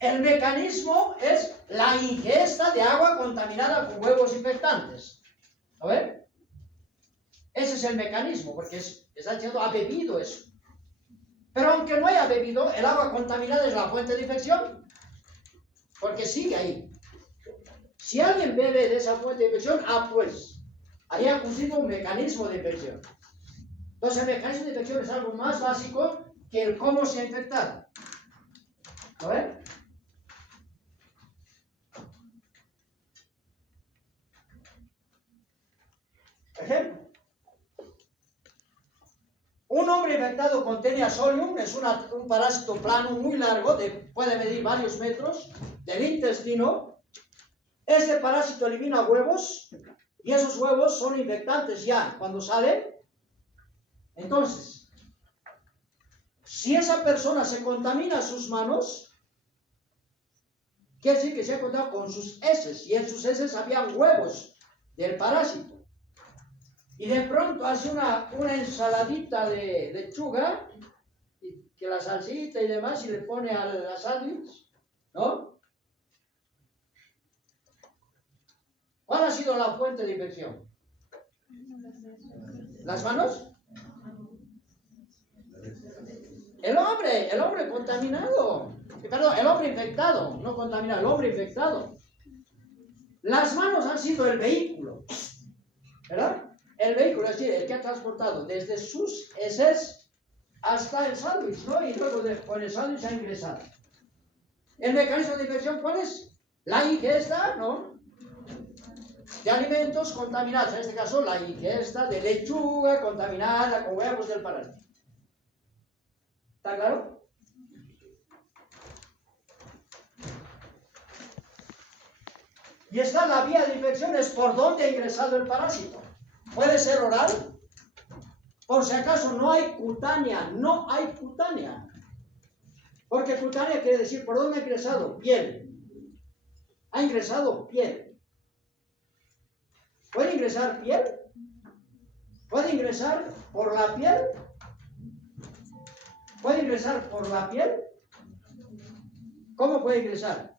El mecanismo es la ingesta de agua contaminada con huevos infectantes. ¿No ven? Ese es el mecanismo, porque está diciendo ha bebido eso. Pero aunque no haya bebido, el agua contaminada es la fuente de infección, porque sigue ahí. Si alguien bebe de esa fuente de infección, pues ahí ha ocurrido un mecanismo de infección. Entonces el mecanismo de infección es algo más básico que el cómo se ha infectado. ¿Lo ven? Ejemplo. Un hombre infectado con Taenia solium es un parásito plano muy largo, puede medir varios metros, del intestino. Este parásito elimina huevos y esos huevos son infectantes ya cuando salen. Entonces, si esa persona se contamina sus manos, quiere decir que se ha contaminado con sus heces, y en sus heces habían huevos del parásito. Y de pronto hace una ensaladita de lechuga, y que la salsita y demás, y le pone a la sándwich, ¿no? ¿Cuál ha sido la fuente de infección? ¿Las manos? El hombre contaminado. perdón, el hombre infectado, no contaminado, el hombre infectado. Las manos han sido el vehículo, ¿verdad? El vehículo, es decir, el que ha transportado desde sus heces hasta el sándwich, ¿no? Y luego con el sándwich ha ingresado. ¿El mecanismo de infección cuál es? La ingesta, ¿no? De alimentos contaminados, en este caso la ingesta de lechuga contaminada con huevos del parásito. ¿Está claro? Y está la vía de infección, es por donde ha ingresado el parásito. Puede ser oral, por si acaso no hay cutánea, no hay cutánea. Porque cutánea quiere decir, ¿por dónde ha ingresado? Piel. Ha ingresado piel. ¿Puede ingresar piel? ¿Puede ingresar por la piel? ¿Puede ingresar por la piel? ¿Cómo puede ingresar?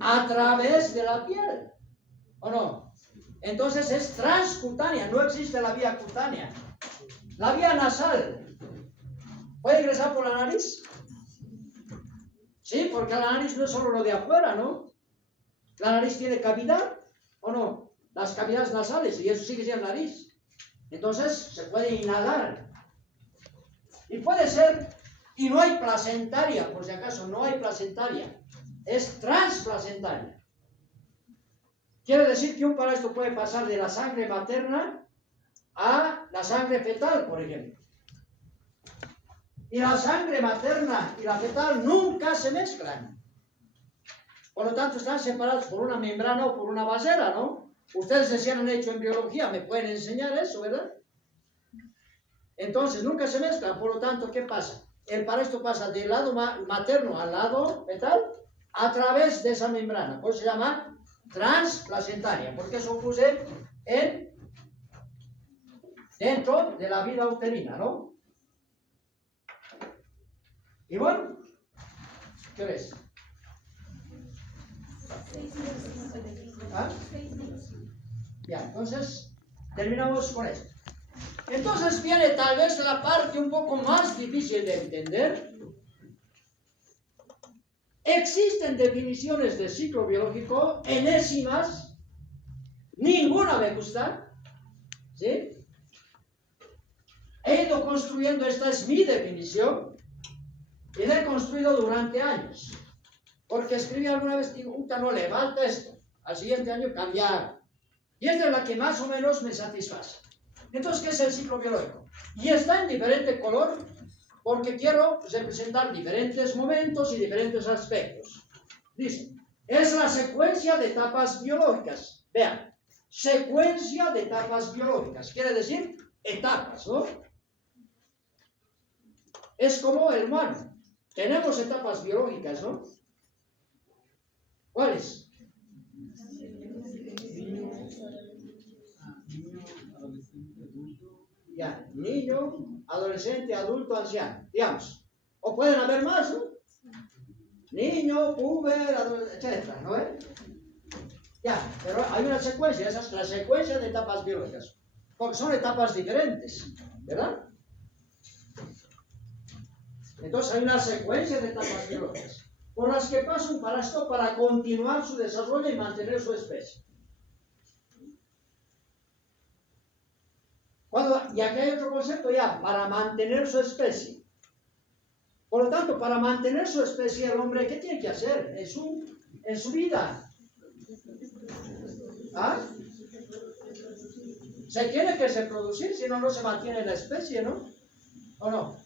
A través de la piel. ¿O no? Entonces es transcutánea, no existe la vía cutánea. La vía nasal. ¿Puede ingresar por la nariz? Sí, porque la nariz no es solo lo de afuera, ¿no? La nariz tiene cavidad, ¿o no? Las cavidades nasales, y eso sigue siendo nariz. Entonces se puede inhalar. Y puede ser, y no hay placentaria, por si acaso, no hay placentaria. Es transplacentaria. Quiere decir que un parásito puede pasar de la sangre materna a la sangre fetal, por ejemplo. Y la sangre materna y la fetal nunca se mezclan. Por lo tanto, están separados por una membrana o por una vasera, ¿no? Ustedes decían han hecho en biología, me pueden enseñar eso, ¿verdad? Entonces, nunca se mezclan. Por lo tanto, ¿qué pasa? El parásito pasa del lado materno al lado fetal a través de esa membrana. Por eso se llama transplacentaria, porque eso ocurre dentro de la vida uterina, ¿no? Y bueno, ¿qué ves? ¿Ah? Ya, entonces terminamos con esto. Entonces viene tal vez la parte un poco más difícil de entender. Existen definiciones de ciclo biológico enésimas, ninguna me gusta, ¿sí? He ido construyendo, esta es mi definición, y la he construido durante años, porque escribí alguna vez, digo, no le falta esto, al siguiente año cambiar, y esta es la que más o menos me satisface. Entonces, ¿qué es el ciclo biológico? Y está en diferente color, porque quiero representar diferentes momentos y diferentes aspectos. Dice, es la secuencia de etapas biológicas. Vean, secuencia de etapas biológicas. Quiere decir etapas, ¿no? Es como el humano. Tenemos etapas biológicas, ¿no? ¿Cuáles? Ya, niño, adolescente, adulto, anciano, digamos. O pueden haber más, ¿no? Niño, puber, etcétera, ¿no? Ya, pero hay una secuencia, esa es la secuencia de etapas biológicas. Porque son etapas diferentes, ¿verdad? Entonces hay una secuencia de etapas biológicas por las que pasa un parásito para continuar su desarrollo y mantener su especie. Y aquí hay otro concepto ya, para mantener su especie. Por lo tanto, para mantener su especie, el hombre, ¿qué tiene que hacer en su vida? ¿Ah? Se tiene que reproducir, si no, no se mantiene la especie, ¿no? ¿O no?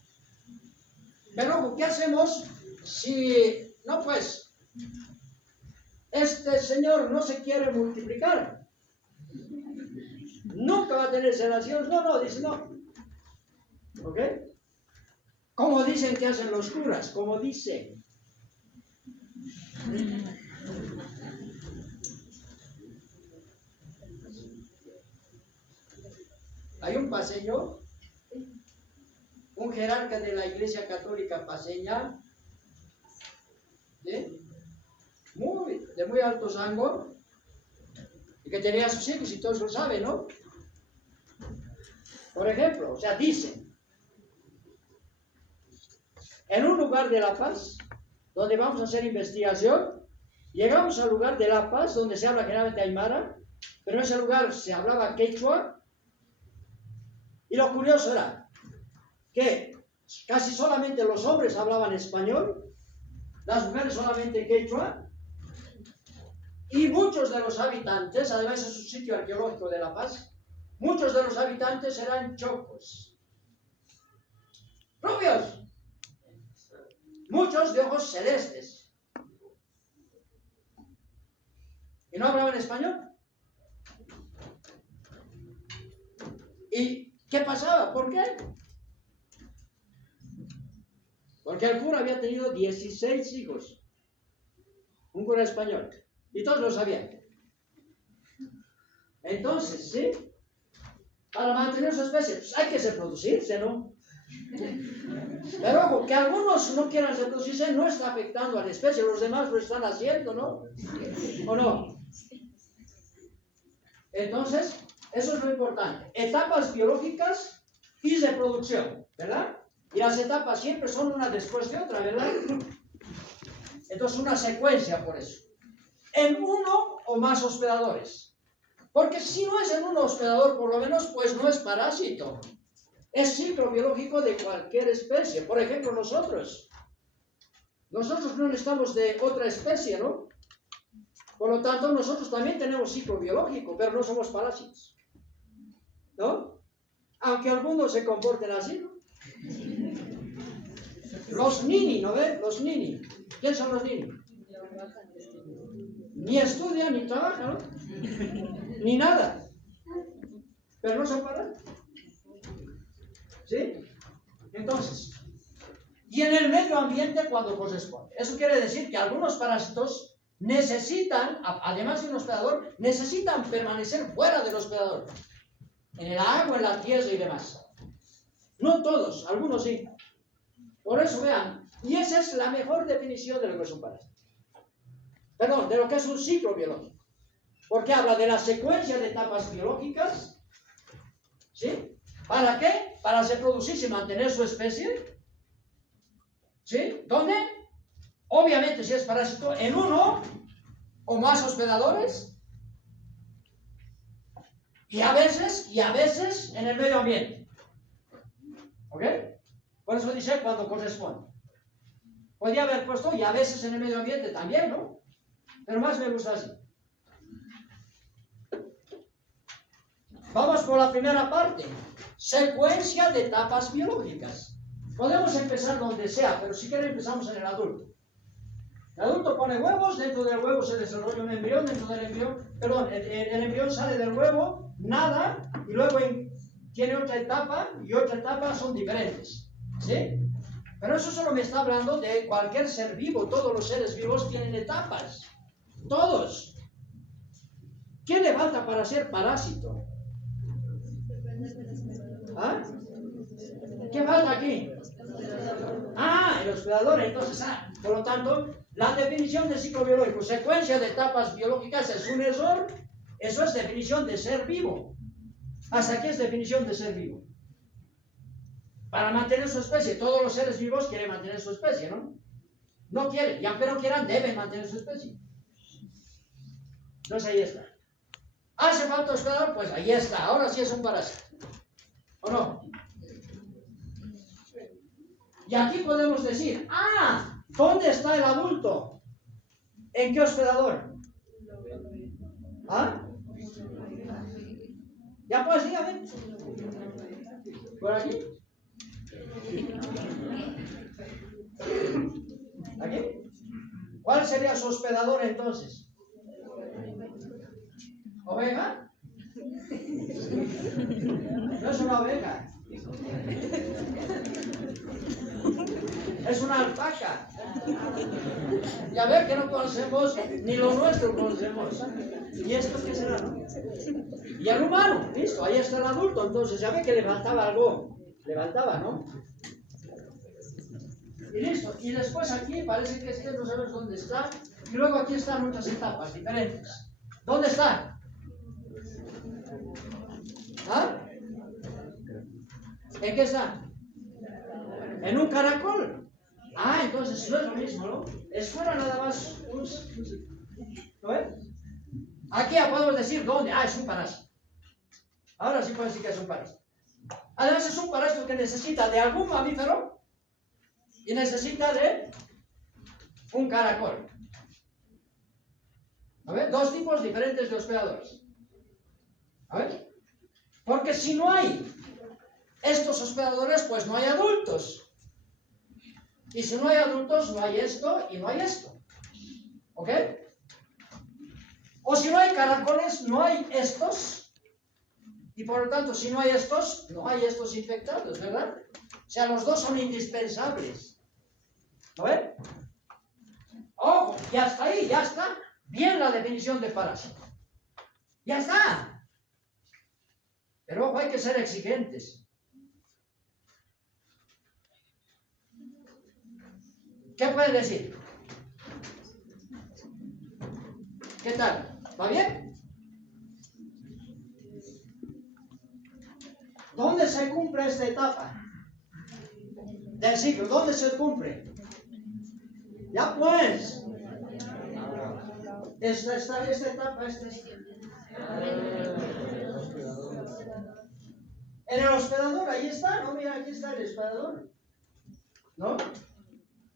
Pero, ¿qué hacemos si, no, pues, este señor no se quiere multiplicar? Nunca va a tener relaciones. No, dice no. ¿Ok? Como dicen que hacen los curas, como dicen. Hay un paseño, un jerarca de la Iglesia Católica paseña, ¿sí? De muy alto rango, y que tenía sus hijos y todos lo saben, ¿no? Por ejemplo, o sea, dice, en un lugar de La Paz, donde vamos a hacer investigación. Llegamos al lugar de La Paz, donde se habla generalmente aymara, pero en ese lugar se hablaba quechua. Y lo curioso era que casi solamente los hombres hablaban español, las mujeres solamente quechua, y muchos de los habitantes, además es un sitio arqueológico de La Paz, muchos de los habitantes eran chocos, rubios, muchos de ojos celestes, y no hablaban español. ¿Y qué pasaba? ¿Por qué? Porque el cura había tenido 16 hijos, un cura español, y todos lo sabían. Entonces, ¿sí? Para mantener su especie, pues hay que reproducirse, ¿no? Pero ojo, que algunos no quieran reproducirse no está afectando a la especie, los demás lo están haciendo, ¿no? ¿O no? Entonces, eso es lo importante. Etapas biológicas y reproducción, ¿verdad? Y las etapas siempre son una después de otra, ¿verdad? Entonces, una secuencia por eso. En uno o más hospedadores. Porque si no es en un hospedador, por lo menos, pues no es parásito. Es ciclo biológico de cualquier especie. Por ejemplo, nosotros no necesitamos de otra especie, ¿no? Por lo tanto, nosotros también tenemos ciclo biológico, pero no somos parásitos, ¿no? Aunque algunos se comporten así, ¿no? Los nini, ¿no ven? Los nini. ¿Quién son los nini? Ni estudian, ni trabajan, ¿no? Ni nada. Pero no son parásitos. ¿Sí? Entonces, y en el medio ambiente cuando corresponde. Eso quiere decir que algunos parásitos necesitan, además de un hospedador, necesitan permanecer fuera del hospedador. En el agua, en la tierra y demás. No todos, algunos sí. Por eso vean, y esa es la mejor definición de lo que es un parásito. Perdón, de lo que es un ciclo biológico. Porque habla de la secuencia de etapas biológicas. ¿Sí? ¿Para qué? Para reproducirse y mantener su especie. ¿Sí? ¿Dónde? Obviamente, si es parásito, en uno o más hospedadores. Y a veces en el medio ambiente. ¿Ok? Por eso dice cuando corresponde. Podría haber puesto y a veces en el medio ambiente también, ¿no? Pero más me gusta así. Vamos por la primera parte. Secuencia de etapas biológicas. Podemos empezar donde sea, pero si quieren empezamos en el adulto. El adulto pone huevos, dentro del huevo se desarrolla un embrión, dentro del embrión, perdón, el embrión sale del huevo, nada, y luego tiene otra etapa, y otra etapa son diferentes. ¿Sí? Pero eso solo me está hablando de cualquier ser vivo. Todos los seres vivos tienen etapas. Todos. ¿Qué le falta para ser parásito? ¿Ah? ¿Qué falta aquí? El hospedador. Entonces, por lo tanto, la definición de ciclo biológico, secuencia de etapas biológicas, es un error. Eso es definición de ser vivo. ¿Hasta aquí es definición de ser vivo? Para mantener su especie. Todos los seres vivos quieren mantener su especie, ¿no? No quieren. Y aunque no quieran, deben mantener su especie. Entonces ahí está. ¿Hace falta hospedador? Pues ahí está. Ahora sí es un parásito. ¿O no? Y aquí podemos decir, ¿dónde está el adulto? ¿En qué hospedador? Ya pues, dígame. ¿Por aquí? ¿Aquí? ¿Cuál sería su hospedador entonces? ¿Oveja? No es una oveja. Es una alpaca. Ya ve que no conocemos, ni lo nuestro conocemos. ¿Y esto qué será, no? Y el humano, listo, ahí está el adulto. Entonces ya ve que le faltaba algo. Le faltaba, ¿no? Y listo. Y después aquí parece que no sabemos dónde está. Y luego aquí están muchas etapas diferentes. ¿Dónde está? ¿En qué está? En un caracol. En entonces no es lo mismo, ¿no? Es fuera nada más ¿no ves? Aquí ya podemos decir dónde. Es un parásito. Ahora sí puedo decir que es un parásito. Además es un parásito que necesita de algún mamífero y necesita de un caracol. ¿A ver? Dos tipos diferentes de hospedadores. ¿A ver? Porque si no hay estos hospedadores, pues no hay adultos. Y si no hay adultos, no hay esto y no hay esto. ¿Ok? O si no hay caracoles, no hay estos. Y por lo tanto, si no hay estos, no hay estos infectados, ¿verdad? O sea, los dos son indispensables. ¿No ven? Ojo, ya está ahí, ya está. Bien la definición de parásito. Ya está. Pero ojo, hay que ser exigentes. ¿Qué pueden decir? ¿Qué tal? ¿Va bien? ¿Dónde se cumple esta etapa del ciclo? ¿Dónde se cumple? Ya pues. Esta etapa, en el hospedador, ahí está, ¿no? Mira, aquí está el hospedador. ¿No?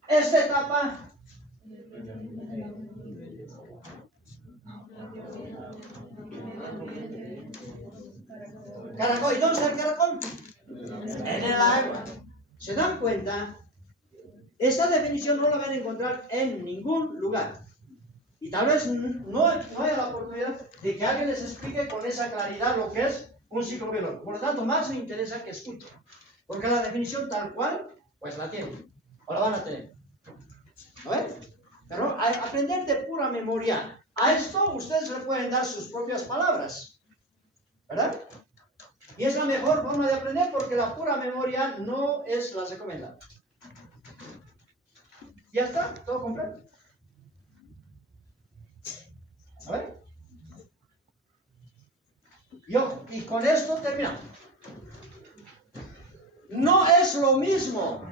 Esta etapa. Caracol. ¿Y dónde está el caracol? En el agua. ¿Se dan cuenta? Esta definición no la van a encontrar en ningún lugar. Y tal vez no haya la oportunidad de que alguien les explique con esa claridad lo que es un ciclo biológico. Por lo tanto, más me interesa que escuchen. Porque la definición tal cual, pues la tienen. O la van a tener. ¿No ven? Pero aprender de pura memoria. A esto ustedes le pueden dar sus propias palabras. ¿Verdad? Y es la mejor forma de aprender porque la pura memoria no es la recomendada. ¿Ya está? ¿Todo completo? A ver. Y con esto terminamos. No es lo mismo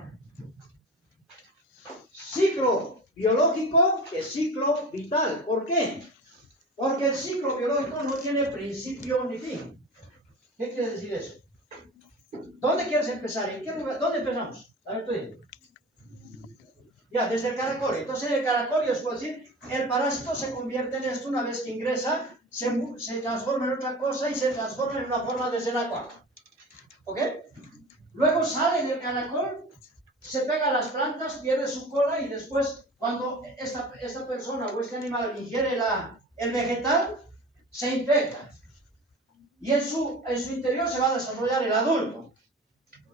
ciclo biológico que ciclo vital. ¿Por qué? Porque el ciclo biológico no tiene principio ni fin. ¿Qué quiere decir eso? ¿Dónde quieres empezar? ¿En qué lugar? ¿Dónde empezamos? A ver, tú dime. Ya, desde el caracol. Entonces, en el caracol, yo os puedo decir, el parásito se convierte en esto una vez que ingresa, se transforma en otra cosa y se transforma en una forma de Xenacua. ¿Ok? Luego sale del caracol, se pega a las plantas, pierde su cola y después, cuando esta persona o este animal ingiere el vegetal, se infecta. Y en su interior se va a desarrollar el adulto.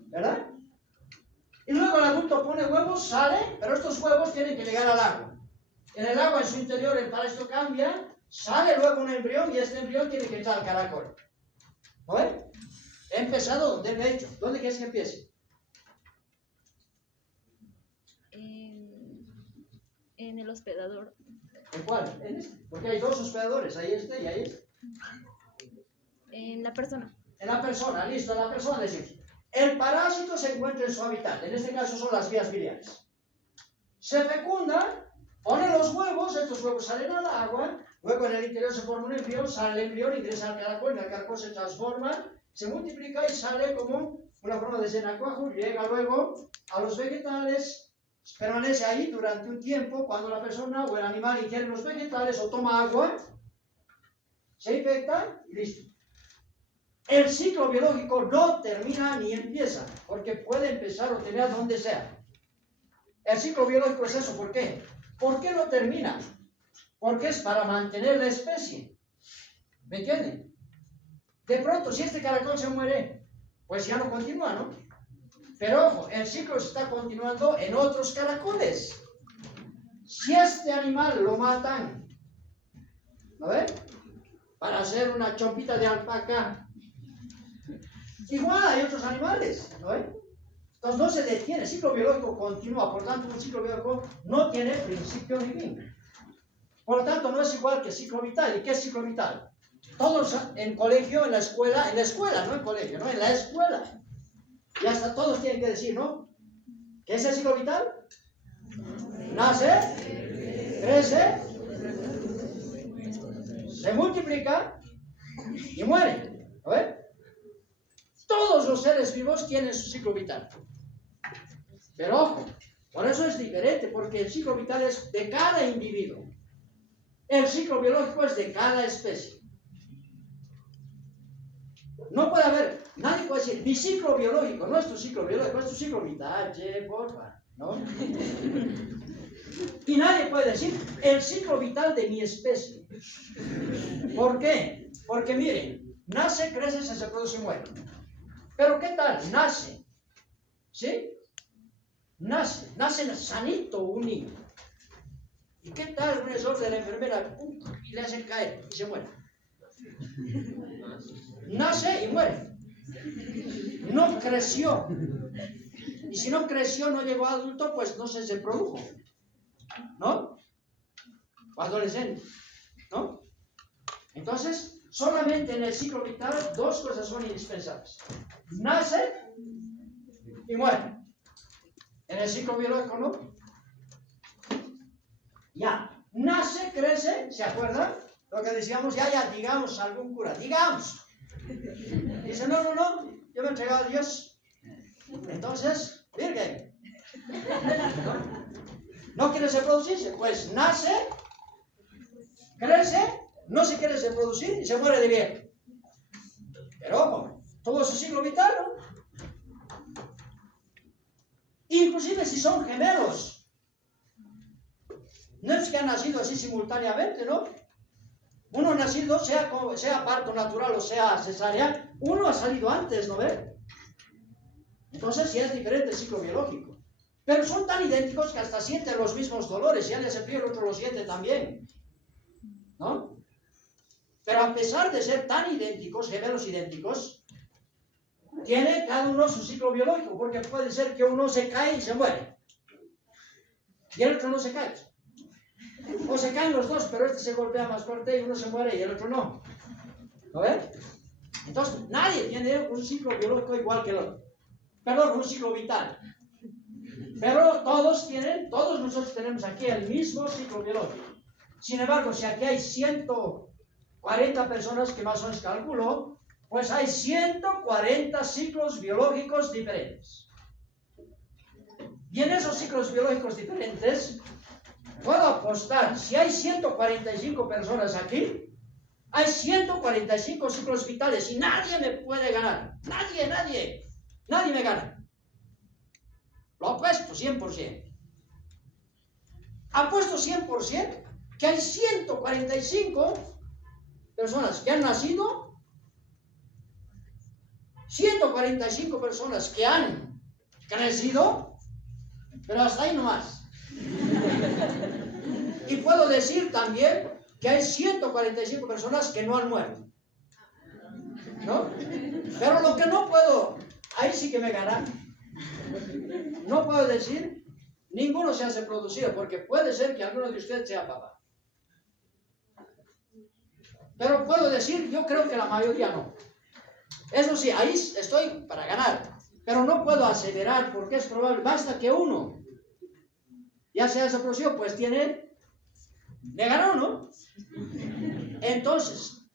¿Verdad? Y luego el adulto pone huevos, sale, pero estos huevos tienen que llegar al agua. En el agua, en su interior, el parásito cambia, sale luego un embrión y este embrión tiene que entrar al caracol. ¿No ven? He empezado donde me he hecho. ¿Dónde quieres que empiece? En el hospedador. ¿En cuál? En este. Porque hay dos hospedadores, ahí este y ahí este. En la persona. En la persona, listo, en la persona decimos. El parásito se encuentra en su hábitat, en este caso son las vías biliares. Se fecunda, pone los huevos, estos huevos salen al agua, luego en el interior se forma un embrión, sale el embrión, ingresa al caracol, en el caracol se transforma, se multiplica y sale como una forma de Xenacua, llega luego a los vegetales, permanece ahí durante un tiempo, cuando la persona o el animal ingiere los vegetales o toma agua, se infecta y listo. El ciclo biológico no termina ni empieza, porque puede empezar o terminar donde sea. El ciclo biológico es eso, ¿por qué? ¿Por qué no termina? Porque es para mantener la especie. ¿Me entienden? De pronto, si este caracol se muere, pues ya no continúa, ¿no? Pero ojo, el ciclo se está continuando en otros caracoles. Si este animal lo matan, ¿no ven? Para hacer una chompita de alpaca, igual hay otros animales, ¿no ven? Entonces no se detiene, el ciclo biológico continúa, por tanto un ciclo biológico no tiene principio ni fin. Por lo tanto no es igual que ciclo vital. ¿Y qué es ciclo vital? Todos en colegio, en la escuela, no en colegio, ¿no? En la escuela. Y hasta todos tienen que decir, ¿no? ¿Qué es el ciclo vital? nace, crece, se multiplica y muere. ¿A ver? Todos los seres vivos tienen su ciclo vital. Pero ojo, por eso es diferente, porque el ciclo vital es de cada individuo. El ciclo biológico es de cada especie. No puede haber, nadie puede decir, mi ciclo biológico, no es tu ciclo biológico, es tu ciclo vital, porfa, ¿no? Y nadie puede decir, el ciclo vital de mi especie. ¿Por qué? Porque miren, nace, crece, se reproduce y muere. Pero ¿qué tal? Nace, ¿sí? Nace sanito un niño. ¿Y qué tal un error de la enfermera? Y le hacen caer y se muere. Nace y muere. No creció. Y si no creció, no llegó a adulto, pues no se reprodujo. ¿No? O adolescente. ¿No? Entonces, solamente en el ciclo vital dos cosas son indispensables. Nace y muere. En el ciclo biológico no. Ya. Nace, crece, ¿se acuerdan? Lo que decíamos, ya, digamos, algún cura, digamos. Dice, no, yo me he entregado a Dios. Entonces, virgen. ¿No quiere reproducirse? Pues nace, crece, no se quiere reproducir y se muere de viejo. Pero ojo, todo su ciclo vital, ¿no? Inclusive si son gemelos. No es que han nacido así simultáneamente, ¿no? Uno ha nacido, sea parto natural o sea cesárea, uno ha salido antes, ¿no ve? Entonces sí es diferente el ciclo biológico. Pero son tan idénticos que hasta sienten los mismos dolores. Si alguien se frío, el otro lo siente también. ¿No? Pero a pesar de ser tan idénticos, gemelos idénticos, tiene cada uno su ciclo biológico, porque puede ser que uno se cae y se muere. Y el otro no se cae. O se caen los dos, pero este se golpea más fuerte y uno se muere y el otro no. ¿No ven? Entonces, nadie tiene un ciclo biológico igual que el otro. Perdón, un ciclo vital. Pero todos nosotros tenemos aquí el mismo ciclo biológico. Sin embargo, si aquí hay 140 personas que más o menos calculo, pues hay 140 ciclos biológicos diferentes. Y en esos ciclos biológicos diferentes, puedo apostar, si hay 145 personas aquí, hay 145 ciclos vitales y nadie me puede ganar. Nadie me gana. Lo apuesto 100%. Apuesto 100% que hay 145 personas que han nacido, 145 personas que han crecido, pero hasta ahí nomás. Y puedo decir también que hay 145 personas que no han muerto. ¿No? Pero lo que no puedo, ahí sí que me ganan. No puedo decir, ninguno se hace producido, porque puede ser que alguno de ustedes sea papá. Pero puedo decir, yo creo que la mayoría no. Eso sí, ahí estoy para ganar. Pero no puedo aseverar porque es probable. Basta que uno ya se hace producido, pues le ganó, ¿no? Entonces,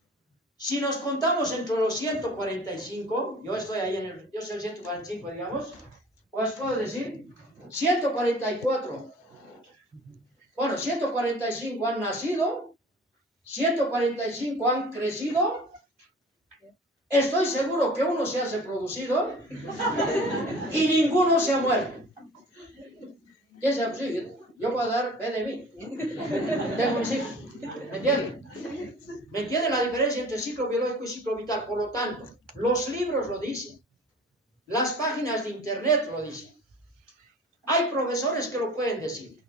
si nos contamos entre los 145, yo soy el 145, digamos, pues puedo decir 144. Bueno, 145 han nacido, 145 han crecido. Estoy seguro que uno se ha reproducido y ninguno se ha muerto. ¿Quién se ha producido? Yo puedo dar fe de mí. Tengo mis hijos. ¿Me entienden? ¿Me entienden la diferencia entre ciclo biológico y ciclo vital? Por lo tanto, los libros lo dicen. Las páginas de internet lo dicen. Hay profesores que lo pueden decir.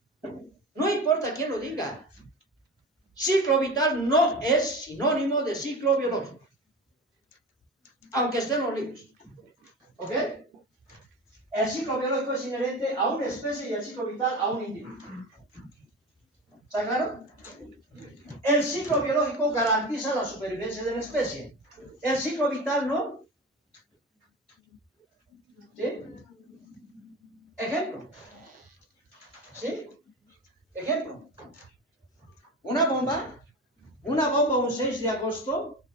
No importa quién lo diga. Ciclo vital no es sinónimo de ciclo biológico. Aunque esté en los libros. ¿Ok? El ciclo biológico es inherente a una especie y el ciclo vital a un individuo. ¿Está claro? El ciclo biológico garantiza la supervivencia de la especie. El ciclo vital no. ¿Sí? Ejemplo. ¿Sí? Ejemplo, una bomba un 6 de agosto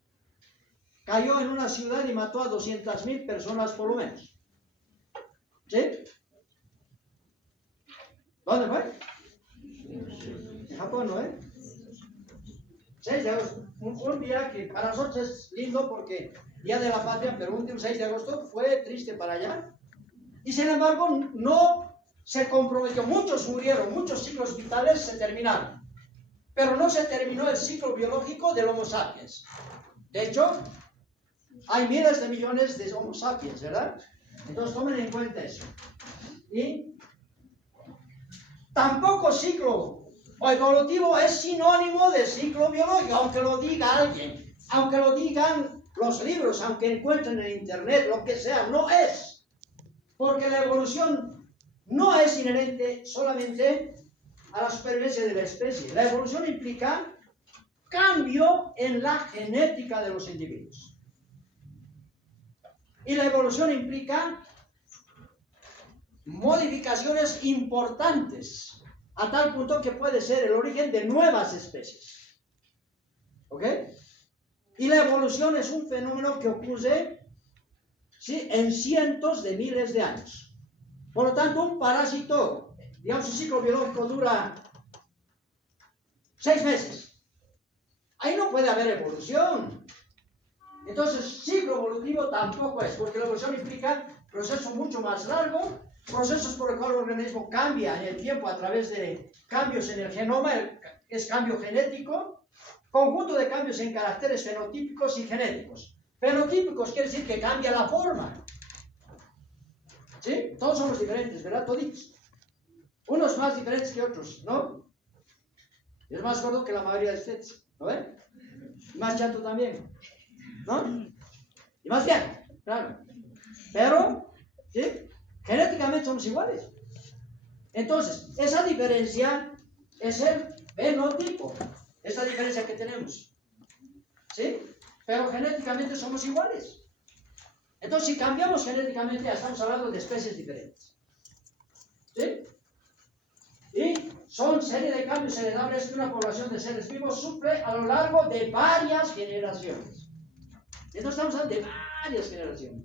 cayó en una ciudad y mató a 200.000 personas por lo menos. ¿Sí? ¿Dónde fue? En Japón, ¿no? 6 de agosto. Un día que para nosotros es lindo porque Día de la Patria, pero un 6 de agosto fue triste para allá. Y sin embargo, no se comprometió. Muchos murieron, muchos ciclos vitales se terminaron. Pero no se terminó el ciclo biológico del Homo sapiens. De hecho, hay miles de millones de Homo sapiens, ¿verdad? Entonces tomen en cuenta eso. Y tampoco ciclo evolutivo es sinónimo de ciclo biológico, aunque lo diga alguien, aunque lo digan los libros, aunque encuentren en internet, lo que sea, no es. Porque la evolución no es inherente solamente a la supervivencia de la especie. La evolución implica cambio en la genética de los individuos. Y la evolución implica modificaciones importantes, a tal punto que puede ser el origen de nuevas especies. ¿Ok? Y la evolución es un fenómeno que ocurre, ¿sí?, en cientos de miles de años. Por lo tanto, un parásito, digamos, su ciclo biológico dura 6 meses. Ahí no puede haber evolución. Entonces, ciclo evolutivo tampoco es, porque la evolución implica proceso mucho más largo, procesos por el cual el organismo cambia en el tiempo a través de cambios en el genoma, es cambio genético, conjunto de cambios en caracteres fenotípicos y genéticos. Fenotípicos quiere decir que cambia la forma. ¿Sí? Todos somos diferentes, ¿verdad? Toditos. Unos más diferentes que otros, ¿no? Es más gordo que la mayoría de ustedes, ¿no ven? Y más chato también, ¿no? Y más viejo, claro. Pero, ¿sí?, genéticamente somos iguales. Entonces, esa diferencia es el fenotipo, esa diferencia que tenemos, ¿sí? Pero genéticamente somos iguales. Entonces, si cambiamos genéticamente, ya estamos hablando de especies diferentes, ¿sí? Y son serie de cambios heredables que una población de seres vivos sufre a lo largo de varias generaciones. Entonces estamos hablando de varias generaciones,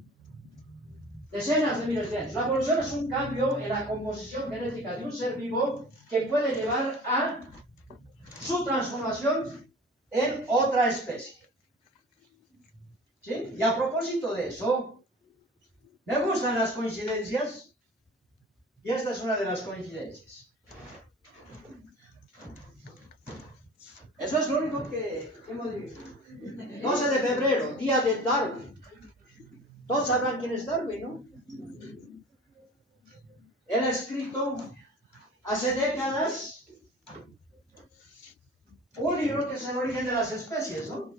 decenas de miles de años. La evolución es un cambio en la composición genética de un ser vivo que puede llevar a su transformación en otra especie. ¿Sí? Y a propósito de eso, me gustan las coincidencias, y esta es una de las coincidencias. Eso es lo único que hemos dicho. 12 de febrero, día de Darwin. Todos sabrán quién es Darwin, ¿no? Él ha escrito hace décadas un libro que es El origen de las especies, ¿no?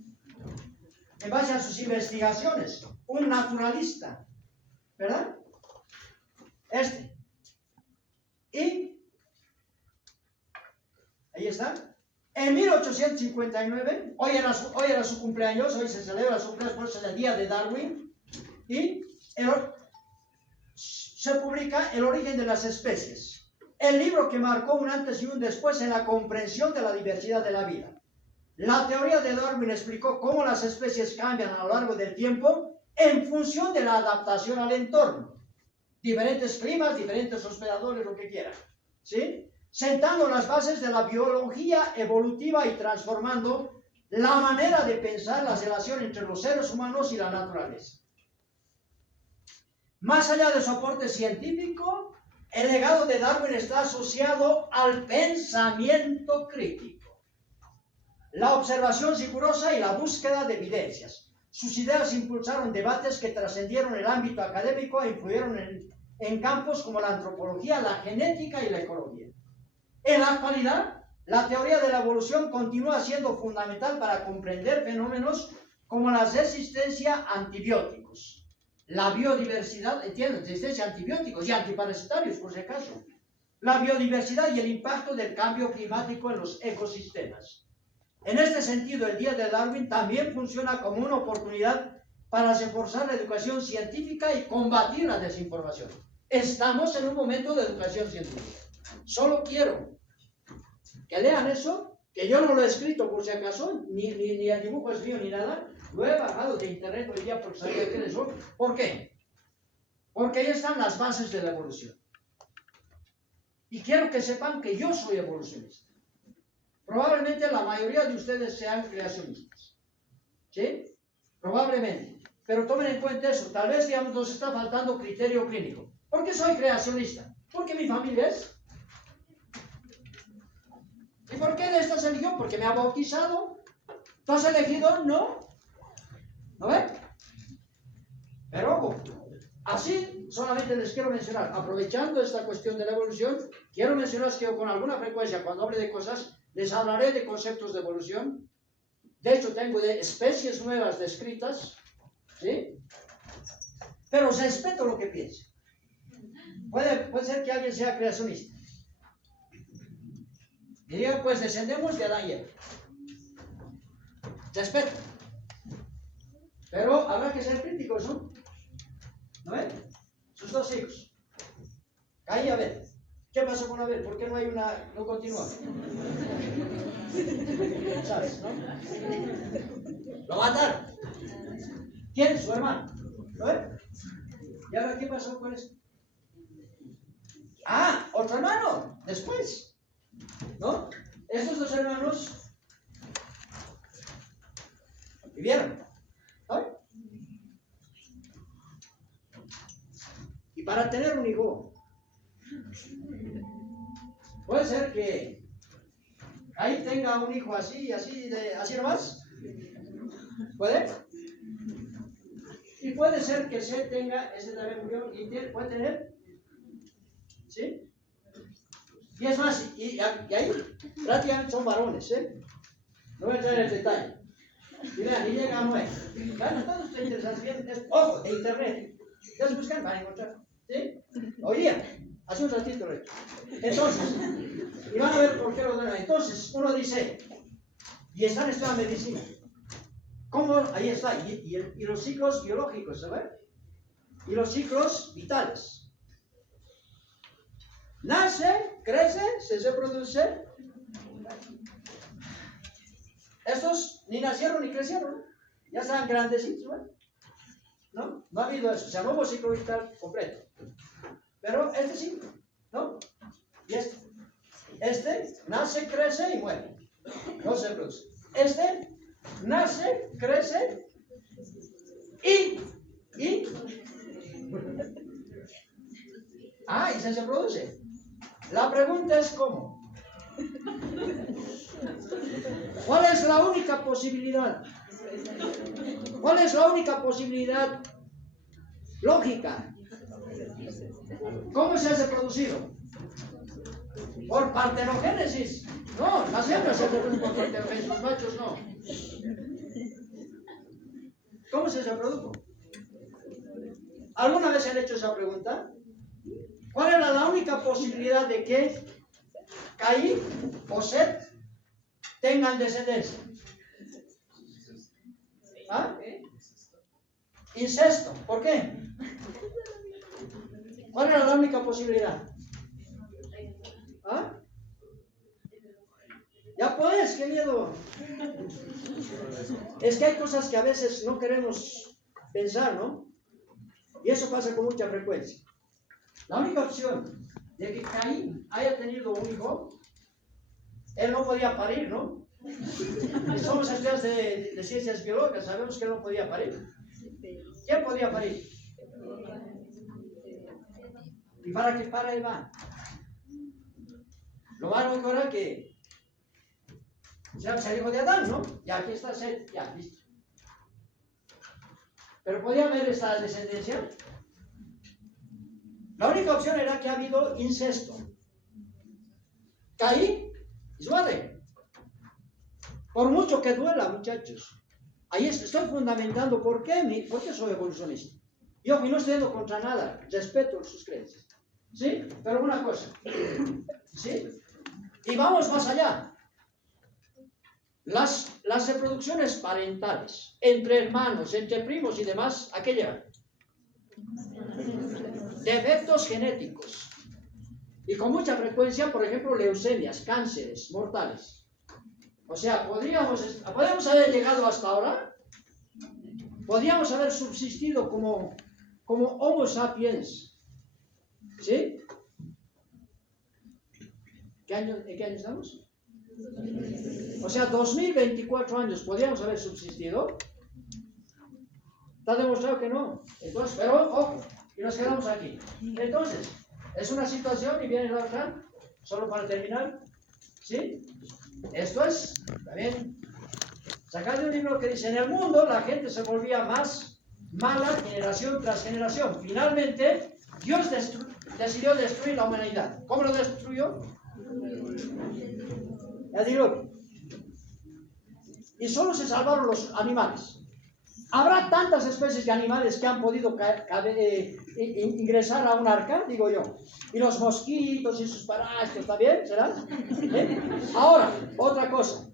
En base a sus investigaciones, un naturalista, ¿verdad? Y ahí está. En 1859, hoy era su cumpleaños, hoy se celebra su cumpleaños, por eso es el día de Darwin, y se publica El origen de las especies, el libro que marcó un antes y un después en la comprensión de la diversidad de la vida. La teoría de Darwin explicó cómo las especies cambian a lo largo del tiempo en función de la adaptación al entorno. Diferentes climas, diferentes hospedadores, lo que quieran, ¿sí? Sentando las bases de la biología evolutiva y transformando la manera de pensar la relación entre los seres humanos y la naturaleza. Más allá de su aporte científico, el legado de Darwin está asociado al pensamiento crítico, la observación rigurosa y la búsqueda de evidencias. Sus ideas impulsaron debates que trascendieron el ámbito académico e influyeron en campos como la antropología, la genética y la ecología. En la actualidad, la teoría de la evolución continúa siendo fundamental para comprender fenómenos como la resistencia a antibióticos, la biodiversidad, ¿entienden? Resistencia a antibióticos y antiparasitarios, por si acaso, la biodiversidad y el impacto del cambio climático en los ecosistemas. En este sentido, el Día de Darwin también funciona como una oportunidad para reforzar la educación científica y combatir la desinformación. Estamos en un momento de educación científica. Solo quiero que lean eso, que yo no lo he escrito por si acaso, ni el dibujo es mío ni nada, lo he bajado de internet hoy día porque sabía que era eso. ¿Por qué? Porque ahí están las bases de la evolución. Y quiero que sepan que yo soy evolucionista. Probablemente la mayoría de ustedes sean creacionistas. ¿Sí? Probablemente. Pero tomen en cuenta eso. Tal vez, digamos, nos está faltando criterio clínico. ¿Por qué soy creacionista? Porque mi familia es. ¿Y por qué de estas eligió? Porque me ha bautizado. ¿Tú has elegido? No. ¿No ven? Pero ojo, así solamente les quiero mencionar, aprovechando esta cuestión de la evolución, quiero mencionar que yo con alguna frecuencia, cuando hable de cosas, les hablaré de conceptos de evolución. De hecho, tengo de especies nuevas descritas, ¿sí? Pero respeto lo que piense. Puede ser que alguien sea creacionista. Y diga, pues descendemos de Adán y Eva. Respeto. Pero habrá que ser críticos, ¿no? ¿No ven? Sus dos hijos. Caín y Abel. ¿Qué pasó con Abel? ¿Por qué no hay una... no continúa? ¿Sabes, no? Lo mataron. ¿Quién? Su hermano. ¿No ven? ¿Y ahora qué pasó con eso? Ah, otro hermano. Después. ¿No? Estos dos hermanos vivieron. ¿Saben? Y para tener un hijo, puede ser que ahí tenga un hijo así nomás. ¿Puede? Y puede ser que se tenga, ese también murió, y puede tener, ¿sí? Y es más, y ahí prácticamente son varones, ¿eh? No voy a entrar en el detalle. Y vean, y llega a 9. Claro, todos ustedes interesados bien, ojo, de internet. Ustedes buscan, van a encontrar. ¿Sí? Hoy día, hace un ratito, Rey. Entonces, y van a ver por qué lo dan. Entonces, uno dice, y están estudiando medicina. ¿Cómo? Ahí está. Y los ciclos biológicos, ¿sabes? Y los ciclos vitales. Nace, crece, se reproduce. Estos ni nacieron ni crecieron, ya están grandecitos, ¿no? No ha habido eso, o sea, no hubo ciclo vital completo. Pero este sí, ¿no? Y este nace, crece y muere. No se reproduce. Este nace, crece y y se reproduce. La pregunta es ¿cómo? ¿Cuál es la única posibilidad? ¿Cuál es la única posibilidad lógica? ¿Cómo se ha reproducido? Por partenogénesis. No, las hembras se reproducen por partenogénesis, los machos no. ¿Cómo se reprodujo? ¿Alguna vez se han hecho esa pregunta? ¿Cuál era la única posibilidad de que Caín o Set tengan descendencia? ¿Ah? Incesto. ¿Por qué? ¿Cuál era la única posibilidad? ¿Ah? Ya pues, qué miedo. Es que hay cosas que a veces no queremos pensar, ¿no? Y eso pasa con mucha frecuencia. La única opción de que Caín haya tenido un hijo, él no podía parir, ¿no? Somos estudiantes de ciencias biológicas, sabemos que él no podía parir. ¿Quién podía parir? ¿Y para qué para él va? Lo malo ahora que sea el hijo de Adán, ¿no? Ya aquí está Set, ya, listo. Pero podía haber esta descendencia. La única opción era que ha habido incesto. Caín y su madre. Por mucho que duela, muchachos. Ahí estoy fundamentando por qué soy evolucionista. Yo no estoy yendo contra nada, respeto sus creencias. ¿Sí? Pero una cosa. ¿Sí? Y vamos más allá. Las reproducciones parentales, entre hermanos, entre primos y demás, ¿a qué llevan? Defectos genéticos. Y con mucha frecuencia, por ejemplo, leucemias, cánceres mortales. O sea, ¿podríamos haber llegado hasta ahora? ¿Podríamos haber subsistido como Homo sapiens? ¿Sí? ¿En qué año estamos? O sea, 2024 años, ¿podríamos haber subsistido? Está demostrado que no. Entonces, pero ojo, y nos quedamos aquí. Entonces, es una situación, y viene la otra, solo para terminar, ¿sí? Esto es, también, sacar de un libro que dice, en el mundo la gente se volvía más mala generación tras generación. Finalmente, Dios decidió destruir la humanidad. ¿Cómo lo destruyó? El diluvio. Y solo se salvaron los animales. ¿Habrá tantas especies de animales que han podido ingresar a un arca? Digo yo. Y los mosquitos y sus parásitos, ¿también? ¿Será? Ahora, otra cosa.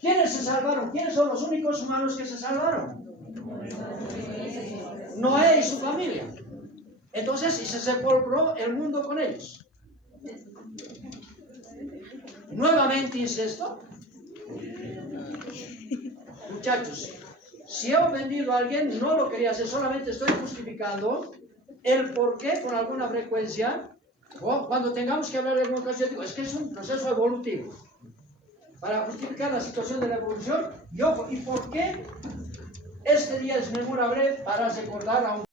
¿Quiénes se salvaron? ¿Quiénes son los únicos humanos que se salvaron? Noé y su familia. Entonces, y se sepultó el mundo con ellos. Nuevamente insisto. Muchachos, si he ofendido a alguien, no lo quería hacer, solamente estoy justificando el por qué con alguna frecuencia, o cuando tengamos que hablar de alguna cosa, yo digo, es que es un proceso evolutivo. Para justificar la situación de la evolución, y por qué este día es memorable para recordar a un